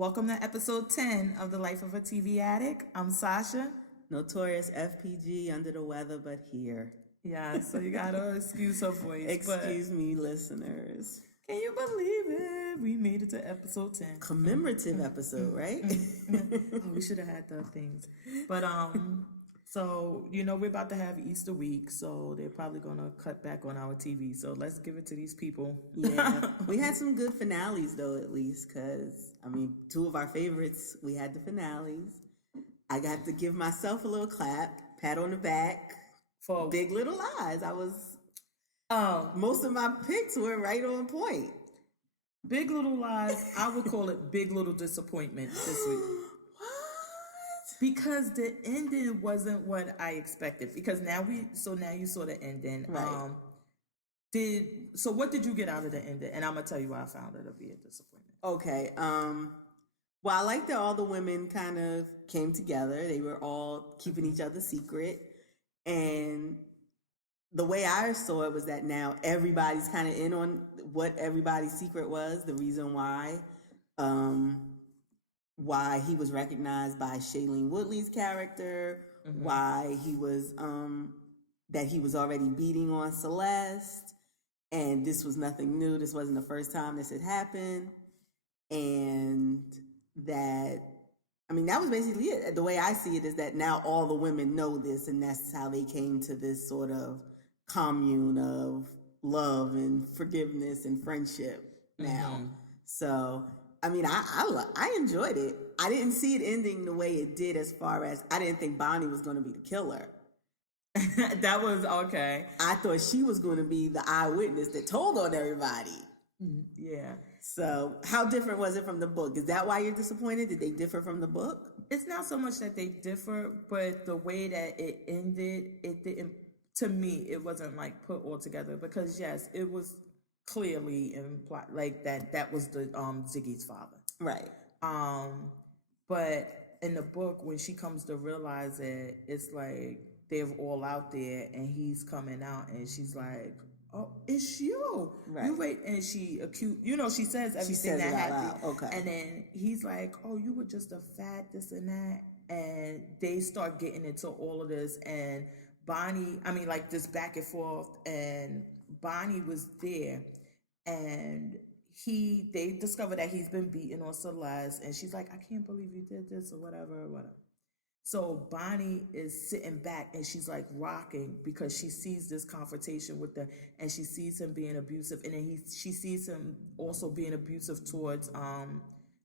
Welcome to episode 10 of The Life of a TV Addict. I'm Sasha. Notorious FPG, under the weather, but here. Yeah, so you gotta excuse her voice. Excuse me, listeners. Can you believe it? We made it to episode 10. Commemorative episode, right? Oh, we should have had the things. But so we're about to have Easter week, so they're probably gonna cut back on our TV. So let's give it to these people. Yeah, we had some good finales though, at least, because two of our favorites, we had the finales. I got to give myself a little clap, pat on the back for Big Little Lies. Most of my picks were right on point. Big Little Lies, I would call it Big Little Disappointment this week. Because the ending wasn't what I expected. Because now you saw the ending. Right. What did you get out of the ending? And I'm gonna tell you why I found it to be a disappointment. Okay. Well, I like that all the women kind of came together. They were all keeping each other secret. And the way I saw it was that now everybody's kind of in on what everybody's secret was, the reason why he was recognized by Shailene Woodley's character, why he was that he was already beating on Celeste, and this was nothing new. This wasn't the first time this had happened, and that was basically it. The way I see it is that now all the women know this, and that's how they came to this sort of commune of love and forgiveness and friendship now. So I enjoyed it. I didn't see it ending the way it did, as far as I didn't think Bonnie was going to be the killer. That was okay. I thought she was going to be the eyewitness that told on everybody. Yeah. So how different was it from the book? Is that why you're disappointed? Did they differ from the book? It's not so much that they differ, but the way that it ended, it didn't. To me, it wasn't like put all together, because yes, it was clearly implied like that was the Ziggy's father, right? But in the book, when she comes to realize it, it's like they're all out there and he's coming out, and she's like, "Oh, it's you!" Right. You wait, and she she says everything that happened. Okay. And then he's like, "Oh, you were just a fat this and that," and they start getting into all of this, and Bonnie, this back and forth, and Bonnie was there, and they discover that he's been beaten on Celeste, and she's like, "I can't believe you did this," or whatever. So Bonnie is sitting back, and she's like rocking, because she sees this confrontation with and she sees him being abusive, and then she sees him also being abusive towards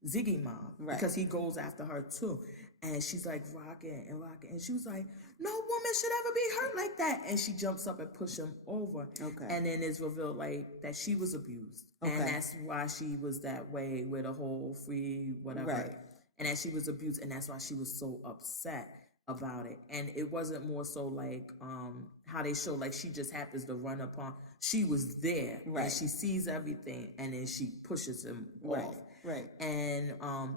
Ziggy mom, right, because he goes after her too. And she's like rocking, and she was like, "No woman should ever be hurt like that." And she jumps up and pushes him over. Okay. And then it's revealed that she was abused. Okay. And that's why she was that way with the whole free whatever. Right. And that she was abused, and that's why she was so upset about it. And it wasn't more so like how they show she just happens to run upon. She was there, right, and she sees everything, and then she pushes him right, off. Right. And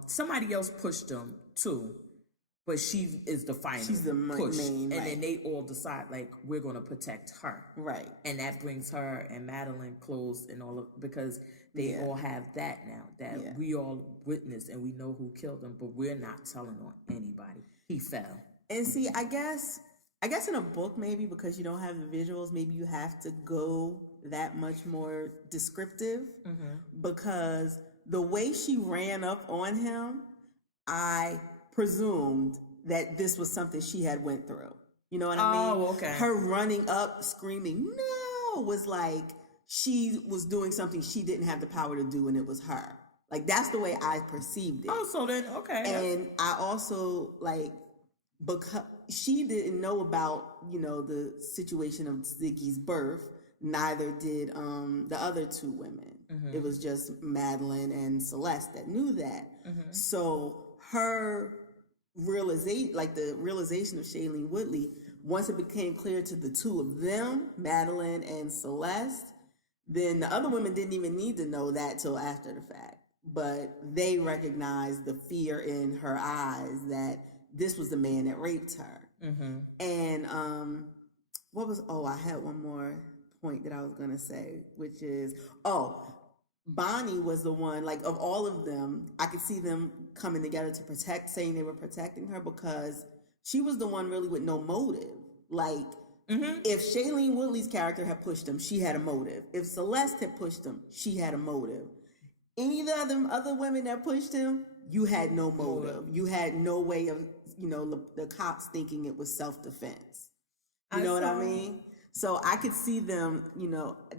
somebody else pushed him too. But she is the final She's the push. Main, and right. then they all decide we're going to protect her. Right. And that brings her and Madeline close, and all of, because they all have that now, that we all witnessed, and we know who killed him, but we're not telling on anybody. He fell. And see, I guess in a book, maybe because you don't have the visuals, maybe you have to go that much more descriptive, because the way she ran up on him, I presumed that this was something she had went through. You know what I mean? Oh, okay. Her running up, screaming, "No," was like she was doing something she didn't have the power to do, and it was her. Like, that's the way I perceived it. Oh, so then, okay. And I also, because she didn't know about, the situation of Ziggy's birth, neither did the other two women. It was just Madeline and Celeste that knew that. So her realization, the realization of Shailene Woodley, once it became clear to the two of them, Madeline and Celeste, then the other women didn't even need to know that till after the fact. But they recognized the fear in her eyes that this was the man that raped her. And I had one more point that I was going to say, which is, Bonnie was the one, like, of all of them, I could see them coming together to protect, saying they were protecting her because she was the one really with no motive. Like, if Shailene Woodley's character had pushed him, she had a motive. If Celeste had pushed him, she had a motive. Any of them other women that pushed him, you had no motive. You had no way of, the cops thinking it was self-defense. You know what I mean? So I could see them,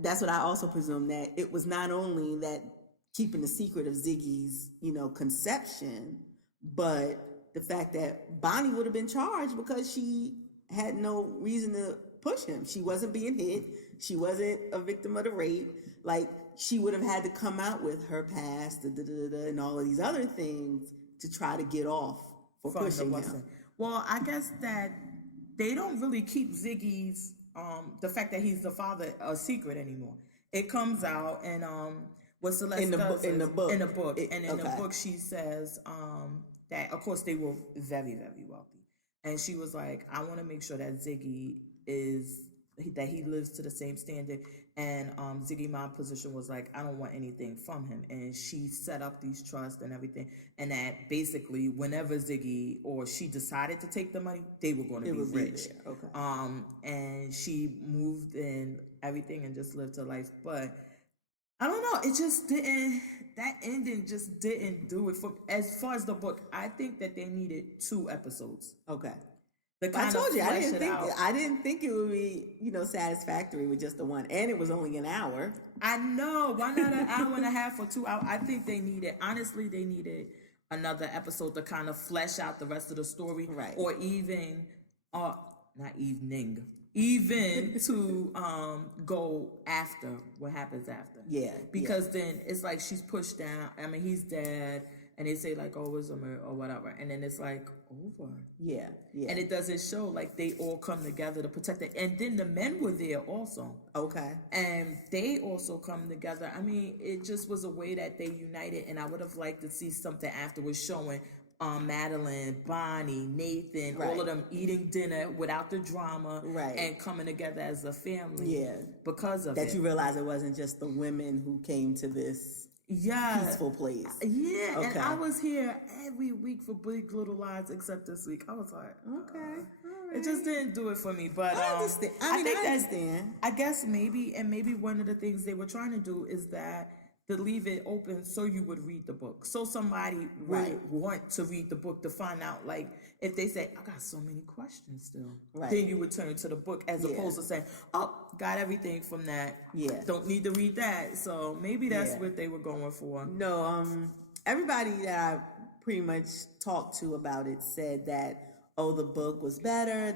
that's what I also presume, that it was not only that keeping the secret of Ziggy's, conception, but the fact that Bonnie would have been charged because she had no reason to push him. She wasn't being hit. She wasn't a victim of the rape. Like, she would have had to come out with her past and all of these other things to try to get off for pushing him. Well, I guess that they don't really keep Ziggy's the fact that he's the father a secret anymore. It comes out, and what Celeste does in the book, and in the book she says that of course they were very, very wealthy, and she was like, I want to make sure that Ziggy that he lives to the same standard. And Ziggy mom's position was like, I don't want anything from him. And she set up these trusts and everything. And that basically whenever Ziggy or she decided to take the money, they were going to be rich. Okay. And she moved in everything and just lived her life. But I don't know. It just didn't, that ending just didn't do it. As far as the book, I think that they needed 2 episodes. Okay. I told you, I didn't think it would be, satisfactory with just the one, and it was only an hour. I know. Why not an hour and a half or 2 hours? I think they needed another episode to kind of flesh out the rest of the story, right? Or even, even to go after what happens after. Yeah. Because then it's like she's pushed down. I mean, he's dead. And they say like, oh, it's a murder or whatever. And then it's like, over. Yeah. And it doesn't show like they all come together to protect it. And then the men were there also. Okay. And they also come together. I mean, it just was a way that they united. And I would have liked to see something afterwards showing Madeline, Bonnie, Nathan, right. all of them eating dinner without the drama, right. And coming together as a family. Yeah. Because of that. You realize it wasn't just the women who came to this peaceful place. Yeah, okay. And I was here every week for Big Little Lies except this week. I was like, okay. Right. It just didn't do it for me. But I understand. I understand. I guess maybe one of the things they were trying to do is that to leave it open so you would read the book. So somebody would want to read the book to find out, like, if they say, I got so many questions still, then you would turn to the book as opposed to saying, oh, got everything from that. Yeah. Don't need to read that. So maybe that's what they were going for. No, everybody that I pretty much talked to about it said that, oh, the book was better,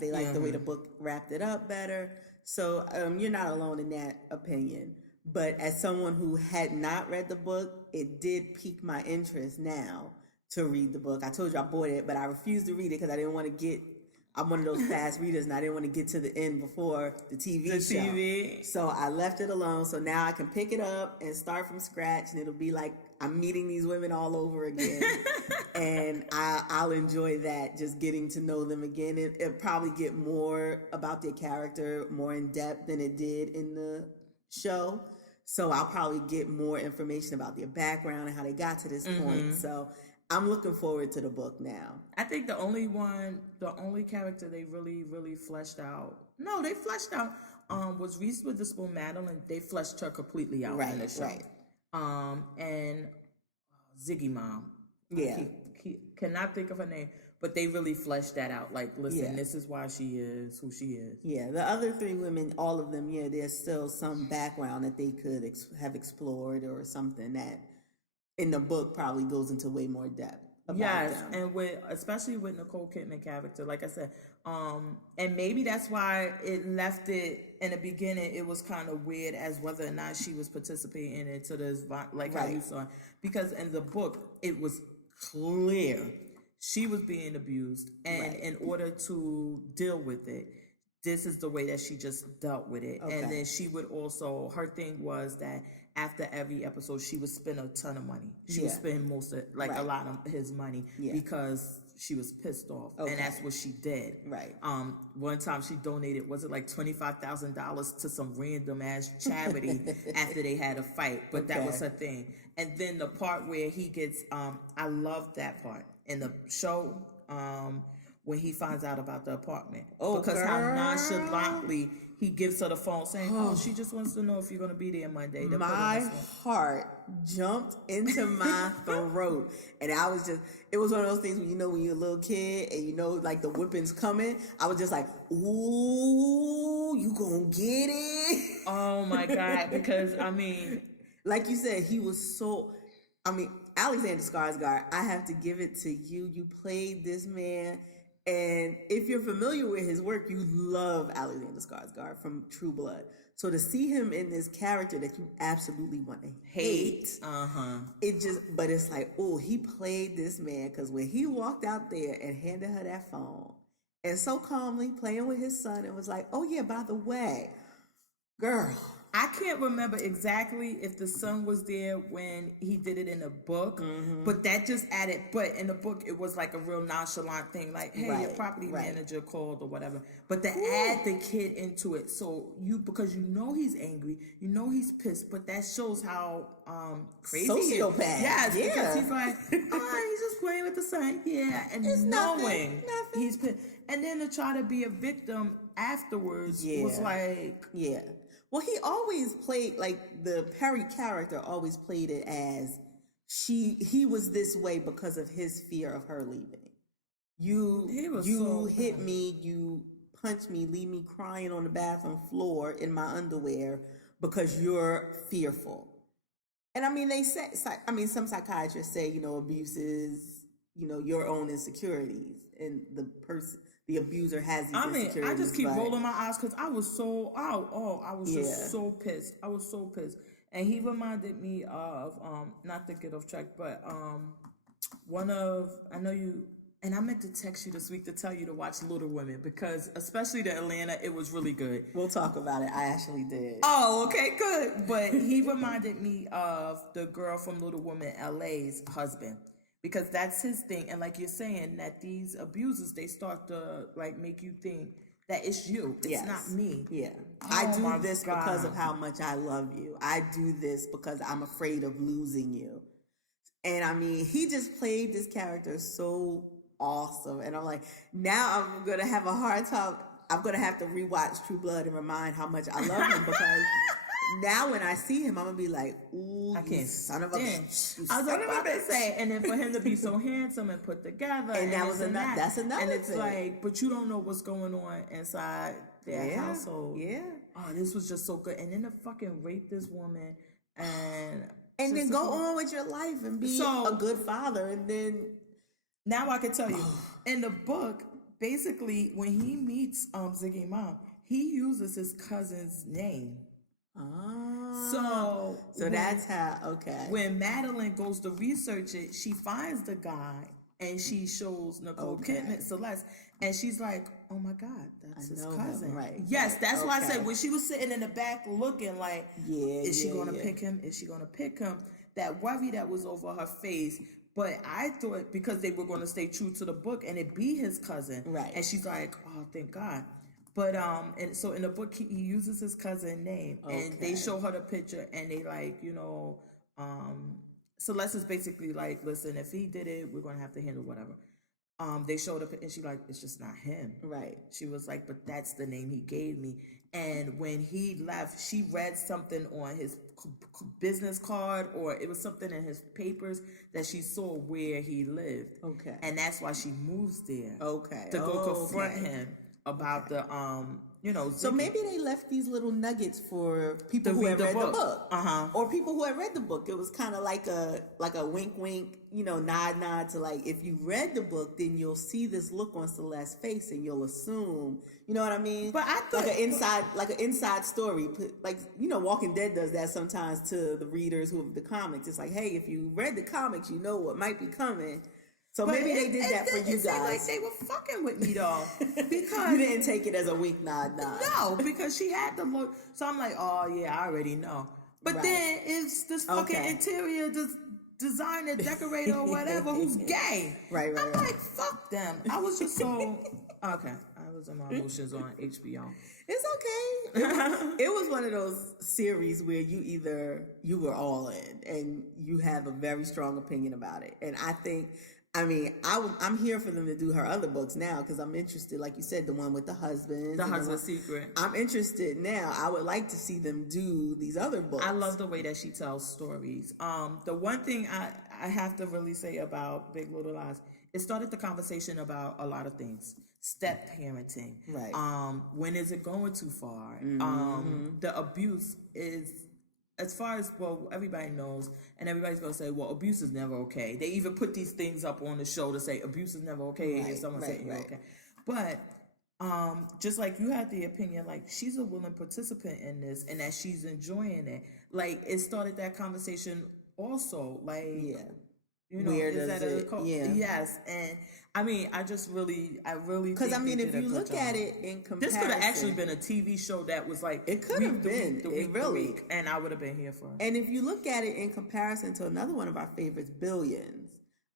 They liked the way the book wrapped it up better. So you're not alone in that opinion. But as someone who had not read the book, it did pique my interest now to read the book. I told you I bought it, but I refused to read it because I didn't want to I'm one of those fast readers, and I didn't want to get to the end before the TV show. So I left it alone. So now I can pick it up and start from scratch, and it'll be like I'm meeting these women all over again. And I'll enjoy that, just getting to know them again. It'll probably get more about their character, more in depth than it did in the show. So I'll probably get more information about their background and how they got to this point. So I'm looking forward to the book now. I think the only character they really, really fleshed out. No, they fleshed out was Reese Witherspoon, Madeline. They fleshed her completely out in the show. Right. And Ziggy mom. Yeah. Cannot think of her name. But they really fleshed that out. Like, listen, this is why she is who she is. Yeah, the other 3 women, all of them, there's still some background that they could have explored or something that in the book probably goes into way more depth about them. And especially with Nicole Kidman character, like I said, and maybe that's why it left it in the beginning. It was kind of weird as whether or not she was participating into this, like how you saw, because in the book it was clear. She was being abused, and in order to deal with it, this is the way that she just dealt with it. Okay. And then she would also, her thing was that after every episode, she would spend a ton of money. She would Yeah. spend most of, like, a lot of his money Yeah. because she was pissed off, Okay. and that's what she did. Right. One time she donated, was it like $25,000 to some random ass charity after they had a fight, but that was her thing. And then the part where he gets, I love that part in the show, when he finds out about the apartment, because how nonchalantly he gives her the phone saying, "Oh, she just wants to know if you're gonna be there Monday." My heart jumped into my throat, and I was just, it was one of those things when, you know, when you're a little kid and you know, like, the whipping's coming, I was just like, ooh, you gonna get it. Oh my God, because I mean, like you said, he was so, I mean, Alexander Skarsgård, I have to give it to you. You played this man. And if you're familiar with his work, you love Alexander Skarsgård from True Blood. So to see him in this character that you absolutely want to hate, it just, but it's like, oh, he played this man, because when he walked out there and handed her that phone, and so calmly playing with his son, and was like, oh yeah, by the way, girl. I can't remember exactly if the son was there when he did it in the book, but that just added, but in the book, it was like a real nonchalant thing, like, hey, your property manager called or whatever. But to add the kid into it, so because you know he's angry, you know he's pissed, but that shows how crazy sociopath. Yes, because he's like, oh, he's just playing with the son. Yeah, and it's knowing nothing. He's pissed. And then to try to be a victim afterwards was like... Yeah. Well, he always played, like, the Perry character always played it as he was this way because of his fear of her leaving. You hit me, you punched me, leave me crying on the bathroom floor in my underwear because you're fearful. And I mean, some psychiatrists say, you know, abuse is, you know, your own insecurities, and the abuser has these insecurities. I just keep rolling my eyes because I was so just so pissed. I was so pissed. And he reminded me of not to get off track, but and I meant to text you this week to tell you to watch Little Women, because especially the Atlanta, it was really good. We'll talk about it. I actually did. Oh, okay, good. But he reminded me of the girl from Little Women, LA's husband. Because that's his thing. And like you're saying, that these abusers, they start to like make you think that it's you. It's not me. Yeah. I do this because of how much I love you. I do this because I'm afraid of losing you. And I mean, he just played this character so awesome. And I'm like, now I'm going to have a hard time. I'm going to have to rewatch True Blood and remind how much I love him, because now when I see him, I'm gonna be like, ooh, I can't, son of a bitch. I was about to say, and then for him to be so handsome and put together, and that was enough. That's another and it's thing. like, but you don't know what's going on inside their household. Yeah. Oh, this was just so good. And then to fucking rape this woman and then go on with your life and be a good father. And then now I can tell you, in the book, basically when he meets Ziggy mom, he uses his cousin's name. So that's how, okay. When Madeline goes to research it, she finds the guy and she shows Nicole Kidman, Celeste, and she's like, oh my God, that's his cousin. Right. Yes, that's why I said when she was sitting in the back looking like, is she going to pick him? Is she going to pick him? That worry that was over her face. But I thought because they were going to stay true to the book and it be his cousin. Right. And she's like, oh, thank God. But and so in the book he uses his cousin name, and they show her the picture, and they like, you know, Celeste is basically like, listen, if he did it, we're gonna have to handle whatever. They showed up, and she like, it's just not him. Right. She was like, but that's the name he gave me. And when he left, she read something on his business card, or it was something in his papers that she saw where he lived. Okay. And that's why she moves there. Okay. To go confront him about the you know, so maybe they left these little nuggets for people who had read the book, or people who had read the book. It was kind of like a wink wink, you know, nod to, like, if you read the book, then you'll see this look on Celeste's face and you'll assume, you know what I mean? But I thought like an inside story, like, you know, Walking Dead does that sometimes to the readers who have the comics. It's like, hey, if you read the comics, you know what might be coming. So maybe they did that for you guys. Like they were fucking with me though, because you didn't take it as a wink nod. No, because she had the look. So I'm like, oh yeah, I already know. But then it's this fucking interior designer, decorator, or whatever who's gay. Right. I'm like, fuck them. I was just so okay. I was in my emotions on HBO. It's okay. It was one of those series where you were all in and you have a very strong opinion about it. And I'm here for them to do her other books now because I'm interested. Like you said, the one with the husband. The Husband's Secret. I'm interested now. I would like to see them do these other books. I love the way that she tells stories. The one thing I have to really say about Big Little Lies, it started the conversation about a lot of things. Step parenting. Right. When is it going too far? Mm-hmm. The abuse is, as far as, well, everybody knows, and everybody's going to say, well, abuse is never okay. They even put these things up on the show to say abuse is never okay, and someone saying you're okay. But just like you had the opinion, like, she's a willing participant in this and that she's enjoying it. Like, it started that conversation also. Like, you know, where is does that it? Yes. And I mean, I really because I mean, if you look at it in comparison, this could have actually been a TV show that was like it could have been week, and I would have been here for it. And if you look at it in comparison to another one of our favorites, Billions,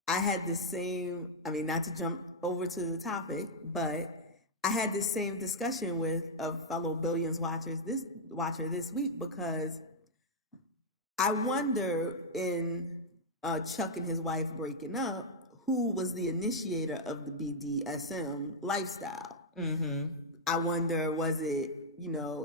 I had the same. I mean, not to jump over to the topic, but I had the same discussion with a fellow Billions watcher this week because I wonder in Chuck and his wife breaking up, who was the initiator of the BDSM lifestyle? Mm-hmm. I wonder, was it,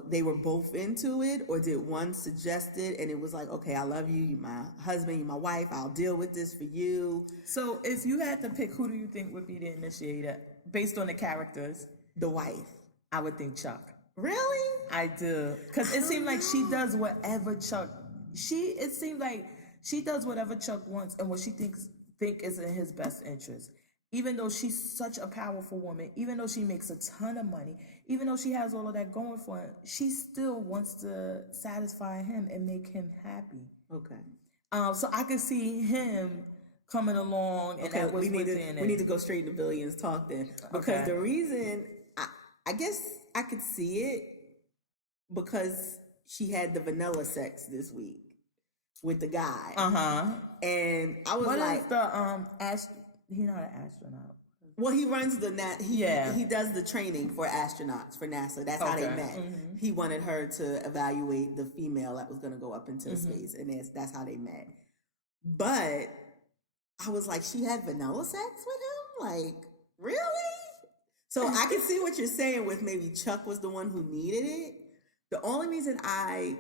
they were both into it, or did one suggest it and it was like, okay, I love you, you're my husband, you're my wife, I'll deal with this for you. So if you had to pick, who do you think would be the initiator based on the characters? The wife. I would think Chuck. Really? I do. Because it seemed like she does whatever Chuck, it seemed like she does whatever Chuck wants and what she think is in his best interest. Even though she's such a powerful woman, even though she makes a ton of money, even though she has all of that going for her, she still wants to satisfy him and make him happy. Okay. So I could see him coming along, and that was we need to go straight into Billions talk then, because the reason I guess I could see it because she had the vanilla sex this week with the guy. And I was like, he's not an astronaut. Well, he runs he does the training for astronauts for NASA. That's how they met. Mm-hmm. He wanted her to evaluate the female that was going to go up into space, and that's how they met. But I was like, she had vanilla sex with him? Like, really? So I can see what you're saying with maybe Chuck was the one who needed it. The only reason I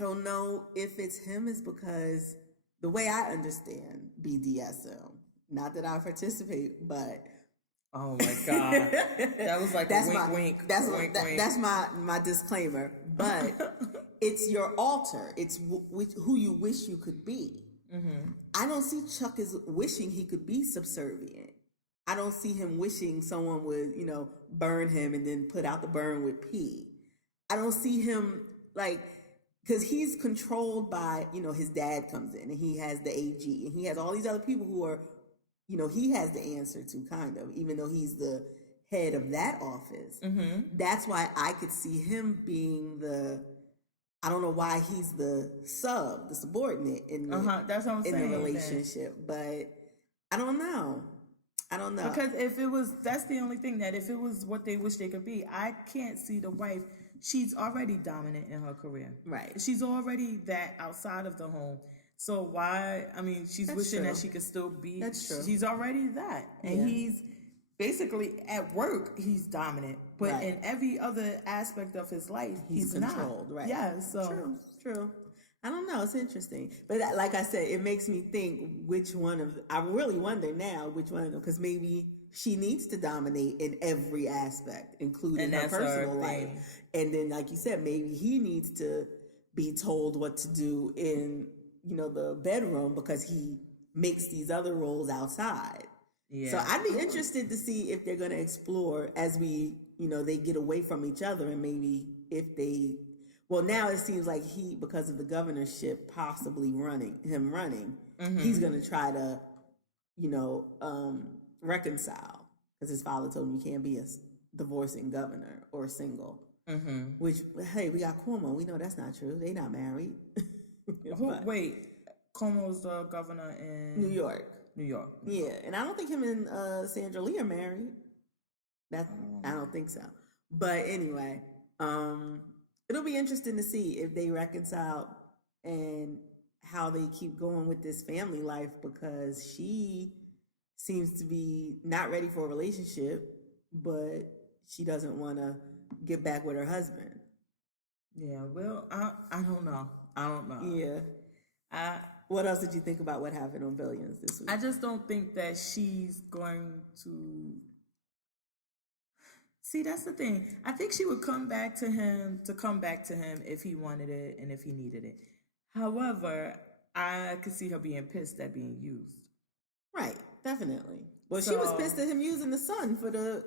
don't know if it's him is because the way I understand BDSM, not that I participate, but oh my God, that was like a wink. That's my disclaimer. But it's your alter. It's who you wish you could be. Mm-hmm. I don't see Chuck as wishing he could be subservient. I don't see him wishing someone would, burn him and then put out the burn with pee. I don't see him because he's controlled by, his dad comes in and he has the AG and he has all these other people who are, he has the answer to, kind of, even though he's the head of that office. Mm-hmm. That's why I could see him being I don't know why he's the subordinate in the relationship, but I don't know. Because that's the only thing, that if it was what they wish they could be, I can't see the wife. She's already dominant in her career. Right. She's already that outside of the home. So why, she's that's wishing true. That she could still be. That's true. She's already that. And he's basically at work, he's dominant. But in every other aspect of his life, he's controlled. Not. Right. Yeah, so. True. I don't know. It's interesting. But like I said, it makes me think I really wonder now which one of them, because maybe she needs to dominate in every aspect, including her personal life. And then, like you said, maybe he needs to be told what to do in, the bedroom because he makes these other roles outside. Yeah. So I'd be interested to see if they're going to explore as we, they get away from each other, and maybe if they, well, now it seems like because of the governorship possibly running, mm-hmm. he's going to try to, reconcile, because his father told him you can't be a divorcing governor or single. Mm-hmm. Which, hey, we got Cuomo. We know that's not true. They not married. Wait, Cuomo's the governor in New York. New York. Yeah, and I don't think him and Sandra Lee are married. I don't think so. But anyway, it'll be interesting to see if they reconcile and how they keep going with this family life, because she seems to be not ready for a relationship, but she doesn't want to get back with her husband. Yeah, well, I don't know. I don't know. Yeah. What else did you think about what happened on Billions this week? I just don't think that she's going to... See, that's the thing. I think she would come back to him if he wanted it and if he needed it. However, I could see her being pissed at being used. Right, definitely. Well, she was pissed at him using the son for the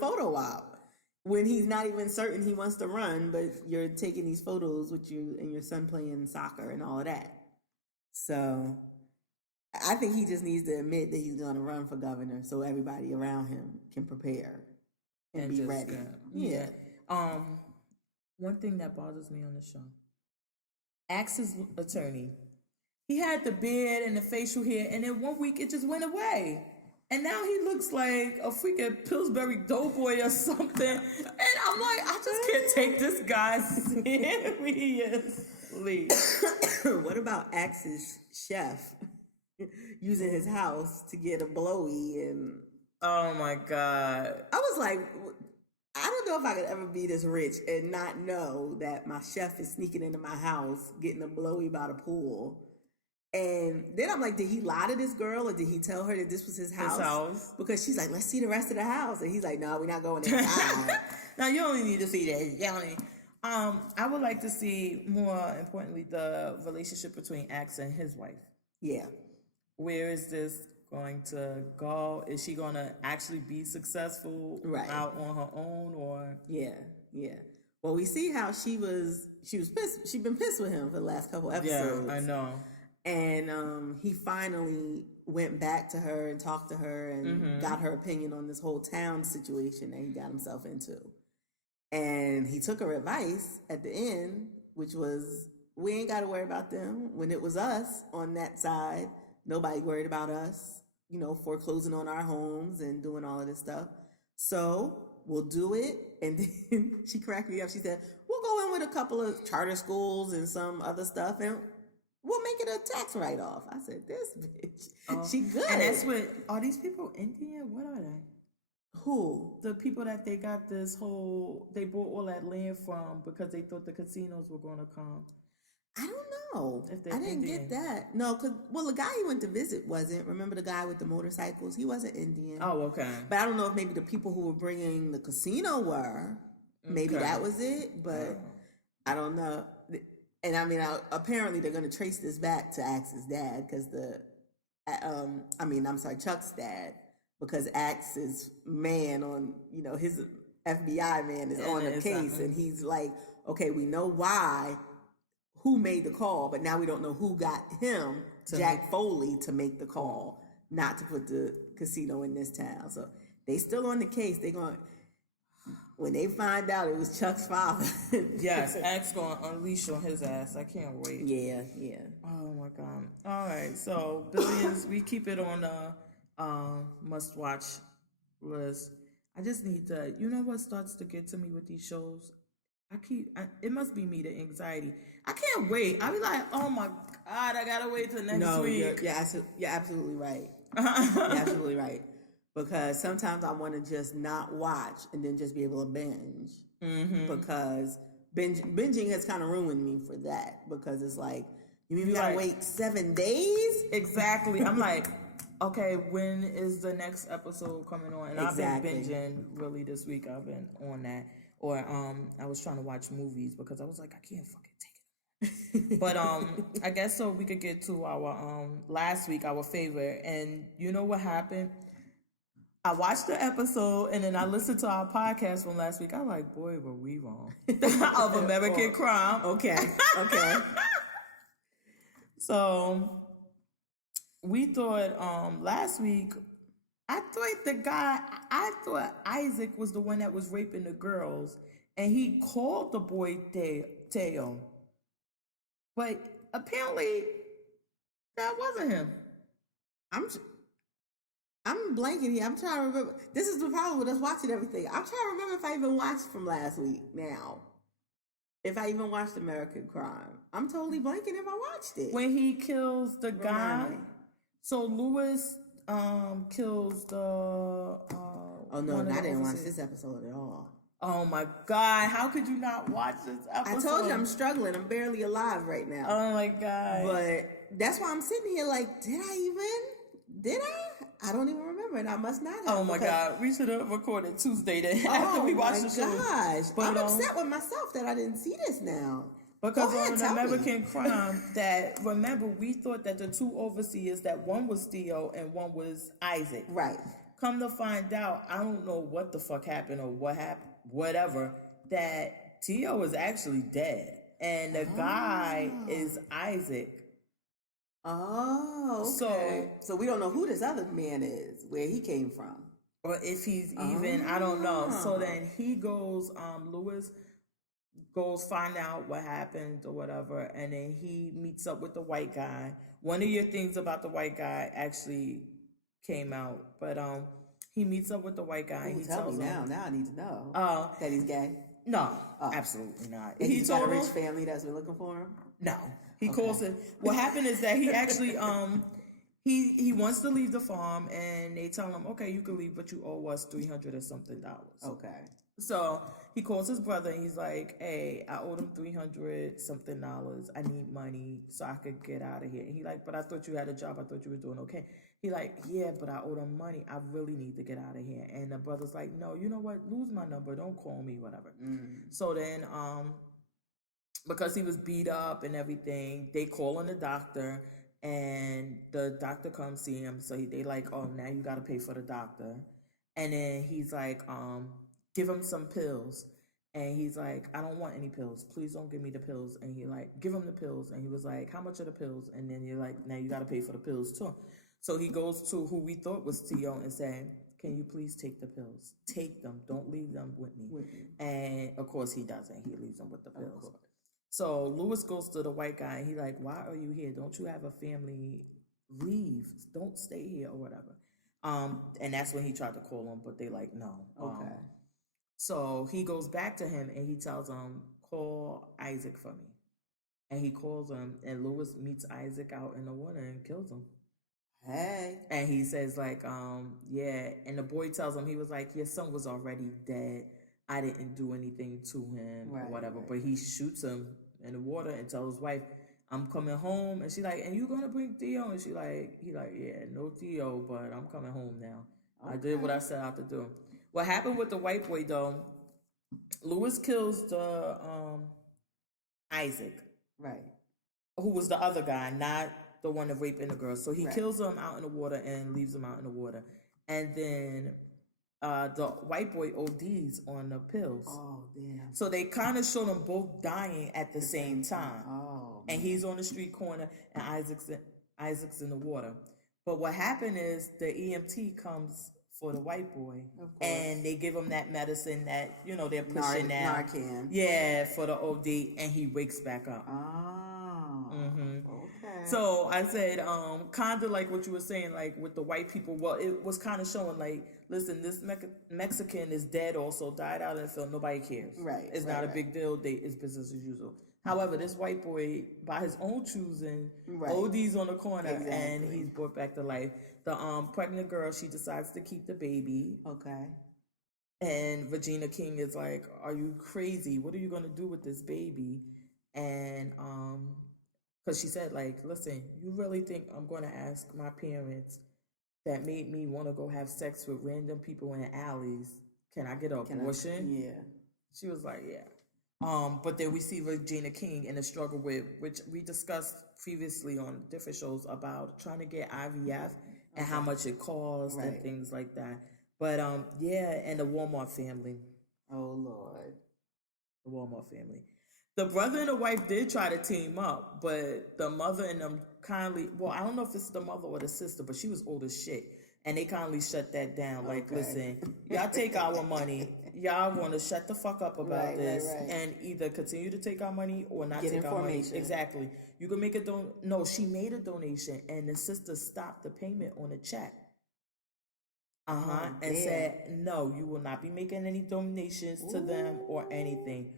photo op when he's not even certain he wants to run, but you're taking these photos with you and your son playing soccer and all of that. So I think he just needs to admit that he's going to run for governor so everybody around him can prepare and be ready. Yeah. One thing that bothers me on the show, Axe's attorney, he had the beard and the facial hair, and then 1 week it just went away. And now he looks like a freaking Pillsbury Doughboy or something. And I'm like, I just can't take this guy seriously. What about Axe's chef using his house to get a blowy? And oh my God. I was like, I don't know if I could ever be this rich and not know that my chef is sneaking into my house, getting a blowy by the pool. And then I'm like, did he lie to this girl, or did he tell her that this was his house? Because she's like, let's see the rest of the house. And he's like, no, we're not going inside. Now, you only need to see that. I would like to see, more importantly, the relationship between Axe and his wife. Yeah. Where is this going to go? Is she going to actually be successful out on her own, or? Yeah. Well, we see how she was pissed. She'd been pissed with him for the last couple episodes. Yeah, I know. And he finally went back to her and talked to her and got her opinion on this whole town situation that he got himself into. And he took her advice at the end, which was, we ain't got to worry about them. When it was us on that side, nobody worried about us, foreclosing on our homes and doing all of this stuff. So we'll do it. And then she cracked me up. She said, we'll go in with a couple of charter schools and some other stuff, and we'll make it a tax write-off. I said, this bitch, she good. And that's what, are these people Indian? What are they? Who? The people that they got they bought all that land from because they thought the casinos were going to come. I don't know. I didn't get that. No, the guy he went to visit wasn't. Remember the guy with the motorcycles? He wasn't Indian. Oh, okay. But I don't know if maybe the people who were bringing the casino were. Maybe that was it, but I don't know. And I mean, apparently they're going to trace this back to Axe's dad, because Chuck's dad, because Axe's man on, his FBI man is on the case, and he's like, okay, we know who made the call, but now we don't know who got him, Jack Foley, to make the call, not to put the casino in this town. So they still on the case. They're going, when they find out it was Chuck's father. Yes, Axe going to unleash on his ass. I can't wait. Yeah. Oh my God. All right, so Billions, we keep it on the must-watch list. I just need to, what starts to get to me with these shows? It must be me, the anxiety. I can't wait. I be like, oh my God, I gotta wait till next week. You're absolutely right. You're absolutely right. Because sometimes I want to just not watch and then just be able to binge. Because binging has kind of ruined me for that. Because it's like, you mean we gotta wait 7 days? Exactly. I'm like, okay, when is the next episode coming on? And I've been binging really this week. I've been on that. Or I was trying to watch movies because I was like, I can't fucking take it. But I guess so we could get to our last week, our favorite. And you know what happened? I watched the episode and then I listened to our podcast from last week. I'm like, boy, were we wrong. Of American Crime. Okay. So we thought last week, I thought Isaac was the one that was raping the girls, and he called the boy Teo. But apparently that wasn't him. I'm blanking here. I'm trying to remember. This is the problem with us watching everything. I'm trying to remember if I even watched from last week now. If I even watched American Crime. I'm totally blanking if I watched it. When he kills the guy. So Lewis kills the oh no, I didn't watch this episode at all. Oh my God, how could you not watch this episode? I told you I'm struggling. I'm barely alive right now. Oh my God. But that's why I'm sitting here like, did I? I don't even remember, and I must not have. Oh my God, we should have recorded Tuesday then after we watched the show. Oh my gosh, I'm upset with myself that I didn't see this now. Because on American Crime, that remember we thought that the two overseers, that one was Theo and one was Isaac. Right. Come to find out, I don't know what the fuck happened or what happened, whatever. That Theo is actually dead, and the guy is Isaac. Oh, okay. So we don't know who this other man is, where he came from, or if he's even. I don't know. So then he goes. Lewis goes find out what happened or whatever, and then he meets up with the white guy. One of your things about the white guy actually came out, but he meets up with the white guy. Ooh, he tell tells me him now. I need to know that he's gay. No, absolutely not. He's got a rich family that's been looking for him. No, he calls it. What happened is that he actually he wants to leave the farm, and they tell him, okay, you can leave, but you owe us $300 or something. Okay. So he calls his brother, and he's like, hey, I owed him $300 something. I need money so I could get out of here. And he like, but I thought you had a job. I thought you were doing okay. He like, yeah, but I owe him money. I really need to get out of here. And the brother's like, no, you know what? Lose my number. Don't call me, whatever. So then, because he was beat up and everything, they call on the doctor, and the doctor comes see him. So they like, oh, now you got to pay for the doctor. And then he's like, give him some pills. And he's like, I don't want any pills. Please don't give me the pills. And he like, give him the pills. And he was like, how much are the pills? And then you're like, now you got to pay for the pills too. So he goes to who we thought was Theo and saying, can you please take the pills? Take them. Don't leave them with me. And of course he doesn't. He leaves them with the pills. So Lewis goes to the white guy, and he like, why are you here? Don't you have a family? Leave. Don't stay here or whatever. And that's when he tried to call him, but they like, no. Okay. So he goes back to him, and he tells him, call Isaac for me. And he calls him, and Lewis meets Isaac out in the water and kills him. Hey. And he says like, yeah. And the boy tells him, he was like, your son was already dead. I didn't do anything to him or whatever. But he shoots him in the water and tells his wife, I'm coming home. And she like, and you gonna bring Theo? And he like, yeah, no Theo, but I'm coming home now. Okay. I did what I set out to do. What happened with the white boy though, Lewis kills the Isaac. Right. Who was the other guy, not the one that raping the girl. So he kills him out in the water and leaves him out in the water. And then the white boy ODs on the pills. Oh, damn. So they kind of show them both dying at the same time. Oh, and he's on the street corner, and Isaac's in the water. But what happened is the EMT comes for the white boy, and they give him that medicine that, you know, they're pushing now. Narcan. Yeah, for the OD, and he wakes back up. Oh. Okay. So I said, kind of like what you were saying, like with the white people. Well, it was kind of showing like, listen, this Mexican is dead, also died out in the field. Nobody cares. Right. It's not a big deal. It's business as usual. However, this white boy, by his own choosing, OD's on the corner, and he's brought back to life. The pregnant girl, she decides to keep the baby. Okay. And Regina King is like, are you crazy? What are you going to do with this baby? And because she said, like, listen, you really think I'm going to ask my parents that made me want to go have sex with random people in alleys, can I get an abortion? Yeah. She was like, yeah. But then we see Regina King in a struggle with, which we discussed previously on different shows about trying to get IVF and how much it costs and things like that. But yeah, and the Walmart family. Oh Lord. The Walmart family. The brother and the wife did try to team up, but the mother and them kindly, well, I don't know if it's the mother or the sister, but she was old as shit. and they kindly shut that down. Like, Okay. listen, y'all take our money. Y'all want to shut the fuck up about this and either continue to take our money or not take our money. Exactly. You can make a No, she made a donation, and the sister stopped the payment on the check. And said, no, you will not be making any donations to them or anything.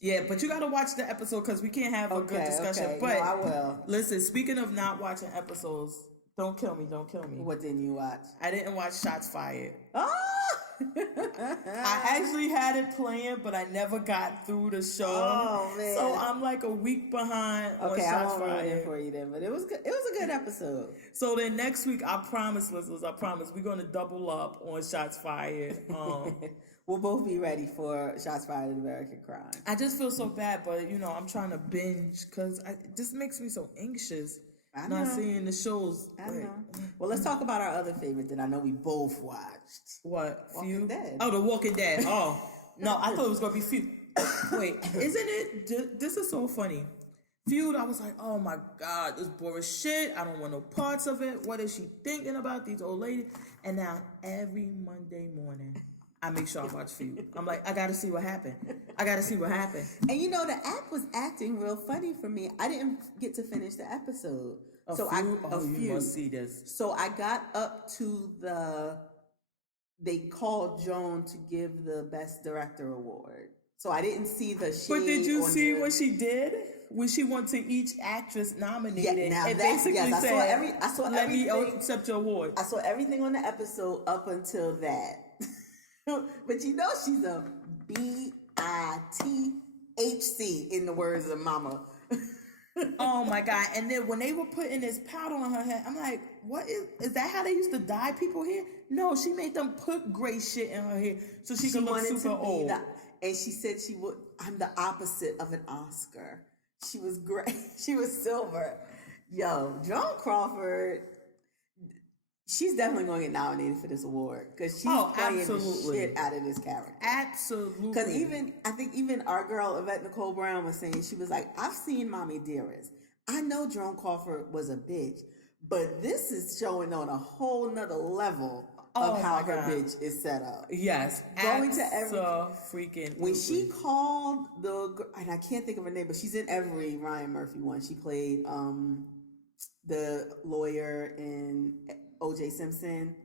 Yeah, but you got to watch the episode because we can't have a good discussion. Okay. But no, I will. Listen, speaking of not watching episodes, don't kill me. What didn't you watch? I didn't watch Shots Fired. Oh! I actually had it playing, but I never got through the show. Oh, man. So I'm like a week behind on Okay, Shots I won't ruin Fired. it for you then, but it was good. It was a good episode. So then next week, I promise, listeners, we're going to double up on Shots Fired. We'll both be ready for Shots Fired and American Crime. I just feel so bad, but I'm trying to binge because this makes me so anxious. Not seeing the shows. I know. Well, let's talk about our other favorite that I know we both watched. What? Walking Dead. Oh, The Walking Dead. Oh. No, I thought it was going to be Feud. Wait, isn't it? This is so funny. Feud, I was like, oh my God, this boring shit. I don't want no parts of it. What is she thinking about, these old ladies? And now every Monday morning, I make sure I watch Feud. I'm like, I got to see what happened. And the app was acting real funny for me. I didn't get to finish the episode. You must see this. So I got up to they called Joan to give the Best Director award. So I didn't see the shade. But did you see what she did? When she went to each actress nominated, I saw let everything. me accept your award. I saw everything on the episode up until that. But she's a BITHC in the words of Mama. Oh my God. And then when they were putting this powder on her head, I'm like, what is that how they used to dye people hair? No, she made them put gray shit in her hair so she could look super old. And she said I'm the opposite of an Oscar. She was gray. She was silver. Yo, Joan Crawford, she's definitely going to get nominated for this award because she's playing the shit out of this character. Absolutely. Because I think even our girl Yvette Nicole Brown was saying, she was like, I've seen Mommy Dearest. I know Joan Crawford was a bitch, but this is showing on a whole nother level of how her bitch is set up. Yes. Going to every freaking when she called and I can't think of her name, but she's in every Ryan Murphy one. She played the lawyer in O.J. Simpson.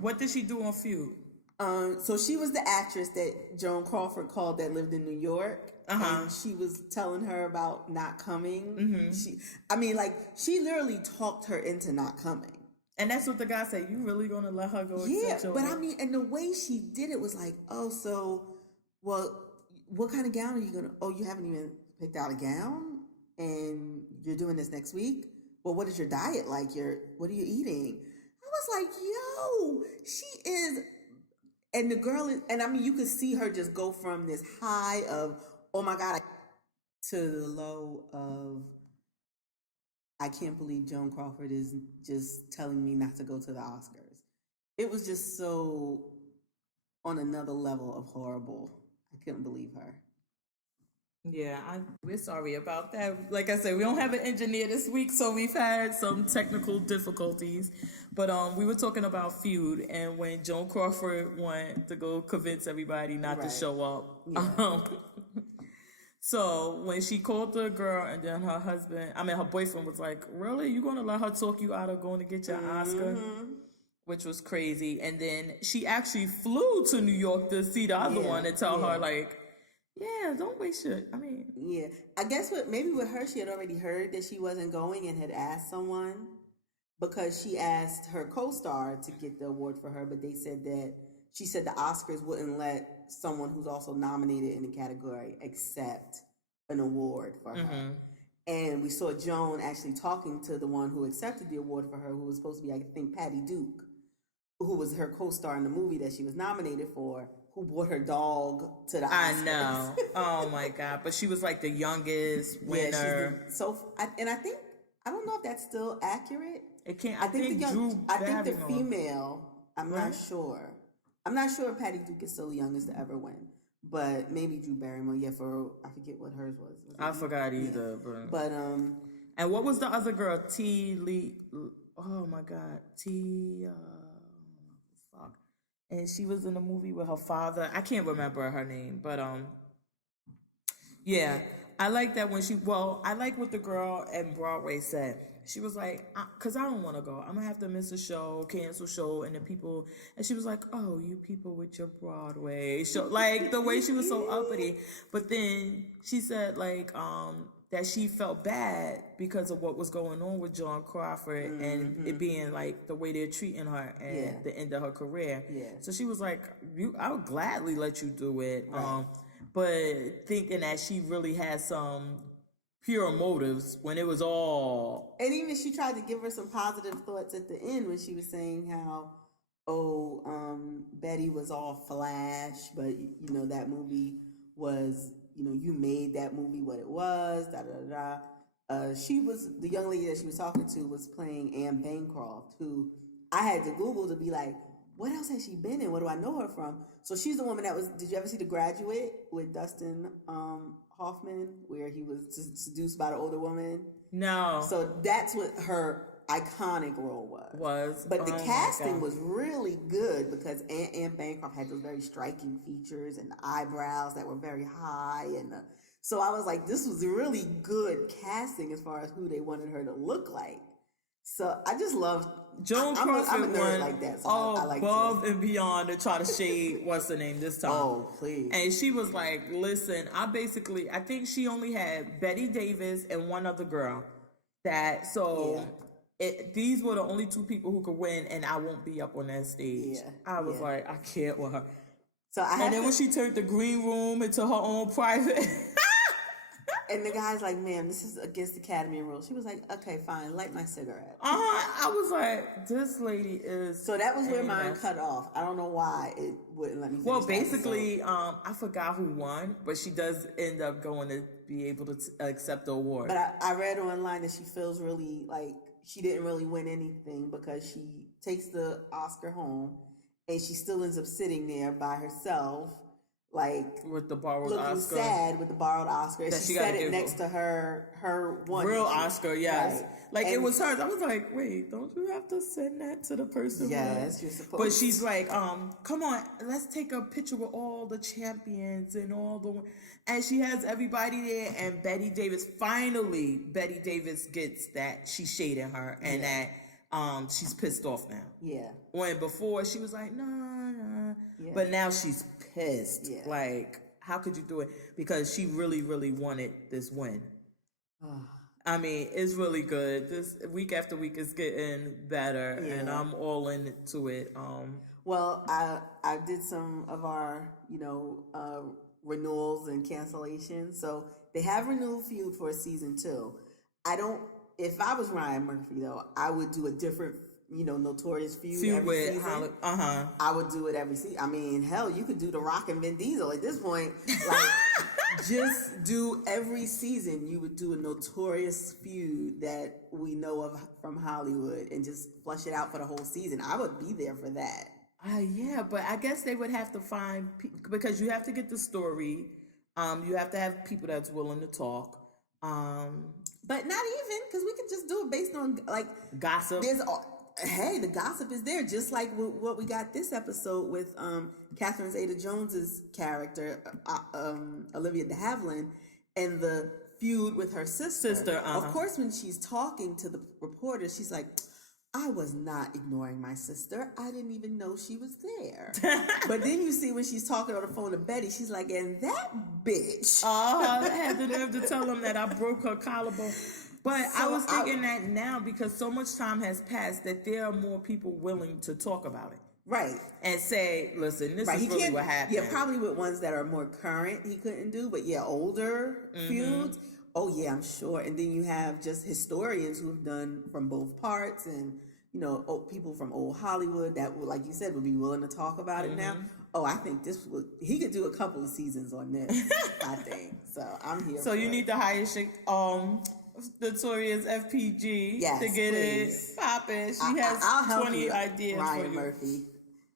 What did she do on Feud? So she was the actress that Joan Crawford called that lived in New York. And she was telling her about not coming. She literally talked her into not coming. And that's what the guy said. You really gonna let her go? Yeah, but and the way she did it was like, what kind of gown are you gonna? Oh, you haven't even picked out a gown, and you're doing this next week. Well, what is your diet like? What are you eating? I was like, yo, she is, and the girl is, and you could see her just go from this high of, oh my God, to the low of, I can't believe Joan Crawford is just telling me not to go to the Oscars. It was just so on another level of horrible. I couldn't believe her. Yeah, we're sorry about that. Like I said, we don't have an engineer this week, so we've had some technical difficulties. But we were talking about Feud, and when Joan Crawford went to go convince everybody not to show up. Yeah. So when she called the girl, and then her boyfriend was like, really? You gonna let her talk you out of going to get your Oscar? Which was crazy. And then she actually flew to New York to see the other one and tell her, like, yeah, don't waste it. Yeah. I guess maybe with her, she had already heard that she wasn't going and had asked someone, because she asked her co-star to get the award for her, but she said the Oscars wouldn't let someone who's also nominated in the category accept an award for her. And we saw Joan actually talking to the one who accepted the award for her, who was supposed to be, I think, Patty Duke, who was her co-star in the movie that she was nominated for, who brought her dog to the Oscars. I know. Oh my God. But she was like the youngest winner. I don't know if that's still accurate. It can't. I think the female, I'm not sure. I'm not sure if Patty Duke is still the youngest to ever win, but maybe Drew Barrymore. Yeah, I forget what hers was. I forgot either. But and what was the other girl? T. Lee. Oh my God, fuck, and she was in a movie with her father. I can't remember her name, but yeah, I like that when she. Well, I like what the girl at Broadway said. She was like, "Cause I don't want to go. I'm gonna have to miss a show, cancel show, and the people." And she was like, "Oh, you people with your Broadway show," like the way she was so uppity. But then she said that she felt bad because of what was going on with John Crawford and it being like the way they're treating her and the end of her career. Yeah. So she was like, I would gladly let you do it." Right. But thinking that she really had some pure motives when it was all. And even she tried to give her some positive thoughts at the end when she was saying how, Betty was all flash, but that movie was, you made that movie what it was, da da da. She was the young lady that she was talking to was playing Anne Bancroft, who I had to Google to be like, what else has she been in? What do I know her from? So she's the woman that was. Did you ever see The Graduate with Dustin Hoffman, where he was seduced by the older woman? No. So that's what her iconic role was. But the casting was really good because Anne Bancroft had those very striking features and the eyebrows that were very high, and so I was like, this was really good casting as far as who they wanted her to look like. So I just loved. Joan Crawford I'm a nerd won like that, so all I like above and beyond to try to shade what's the name this time. Oh, please. And she was like, listen, I think she only had Betty Davis and one other girl. These were the only two people who could win, and I won't be up on that stage. Yeah. I was like, I can't with her. So when she turned the green room into her own private. And the guy's like, ma'am, this is against the Academy rules. She was like, okay, fine, light my cigarette. I was like, this lady is. So that was where mine cut off. I don't know why it wouldn't let me finish. Well, basically, I forgot who won, but she does end up going to be able to accept the award. But I read online that she feels really like she didn't really win anything because she takes the Oscar home and she still ends up sitting there by herself. Like with the borrowed looking Oscar, sad with the borrowed Oscar. And she set it next to her one real Oscar, yes. Right. Like it was hers. I was like, wait, don't you have to send that to the person? Yes, you're supposed. But she's like, come on, let's take a picture with all the champions and all the. And she has everybody there, and Betty Davis gets that she's shading her and that she's pissed off now. Yeah. When before she was like, nah. Yeah. But now she's pissed. Yeah. Like, how could you do it? Because she really, really wanted this win. I mean, it's really good. This week after week is getting better, and I'm all into it. Well, I did some of our, renewals and cancellations. So they have renewed Feud for season 2. If I was Ryan Murphy though, I would do a different, Notorious Feud every season. I would do it every season. I mean, hell, you could do The Rock and Vin Diesel at this point. Like, just do every season. You would do a Notorious Feud that we know of from Hollywood and just flush it out for the whole season. I would be there for that. Yeah, but I guess they would have to find because you have to get the story. You have to have people that's willing to talk. But not even because we could just do it based on like gossip. The gossip is there, just like what we got this episode with Catherine Zeta-Jones's character, Olivia de Havilland, and the feud with her sister. Of course, when she's talking to the reporter, she's like, I was not ignoring my sister. I didn't even know she was there. But then you see when she's talking on the phone to Betty, she's like, and that bitch. I had the nerve to tell him that I broke her collarbone. But so I was thinking that now because so much time has passed that there are more people willing to talk about it. Right. And say, listen, this is really what happened. Yeah, probably with ones that are more current he couldn't do, but older feuds. Oh, yeah, I'm sure. And then you have just historians who've done from both parts and, people from old Hollywood that, like you said, would be willing to talk about it now. Oh, I think he could do a couple of seasons on this, I think. So I'm here So you need to hire Notorious FPG to get it popping. She has 20 ideas Ryan for you. Murphy.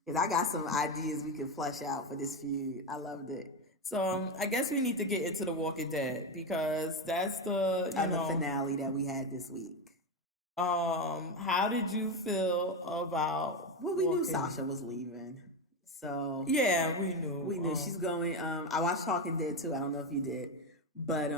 Because I got some ideas we can flesh out for this feud. I loved it. So I guess we need to get into The Walking Dead because that's the the finale that we had this week. How did you feel about Well, we knew Walking? Sasha was leaving, so Yeah, we knew. we knew she's going. I watched Talking Dead too. I don't know if you did, but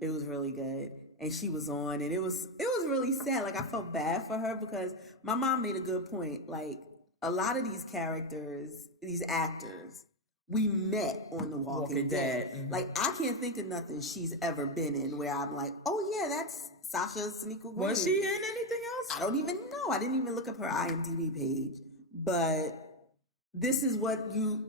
it was really good. And she was on, and it was really sad. Like I felt bad for her because my mom made a good point. Like a lot of these characters, these actors, we met on The Walking Dead. Mhm. Like I can't think of nothing she's ever been in where I'm like, oh yeah, that's Sasha Sneaker Green. Was she in anything else? I don't even know. I didn't even look up her IMDb page, but this is what you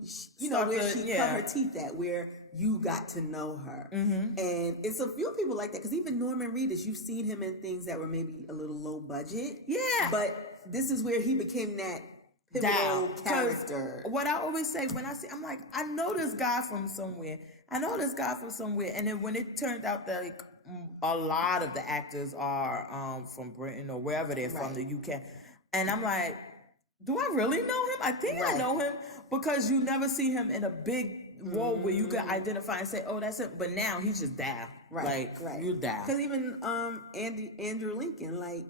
know where she cut her teeth at, where you got to know her. And it's a few people like that, because even Norman Reedus, you've seen him in things that were maybe a little low budget. Yeah. But this is where he became that pivotal character. What I always say when I see, I'm like, I know this guy from somewhere. And then when it turned out that like a lot of the actors are from Britain or wherever they're from, the UK, and I'm like, do I really know him? I think I know him, because you never see him in a big role where you can identify and say, oh, that's it. But now he's just Dal. You're Dal. Because even Andrew Lincoln, like,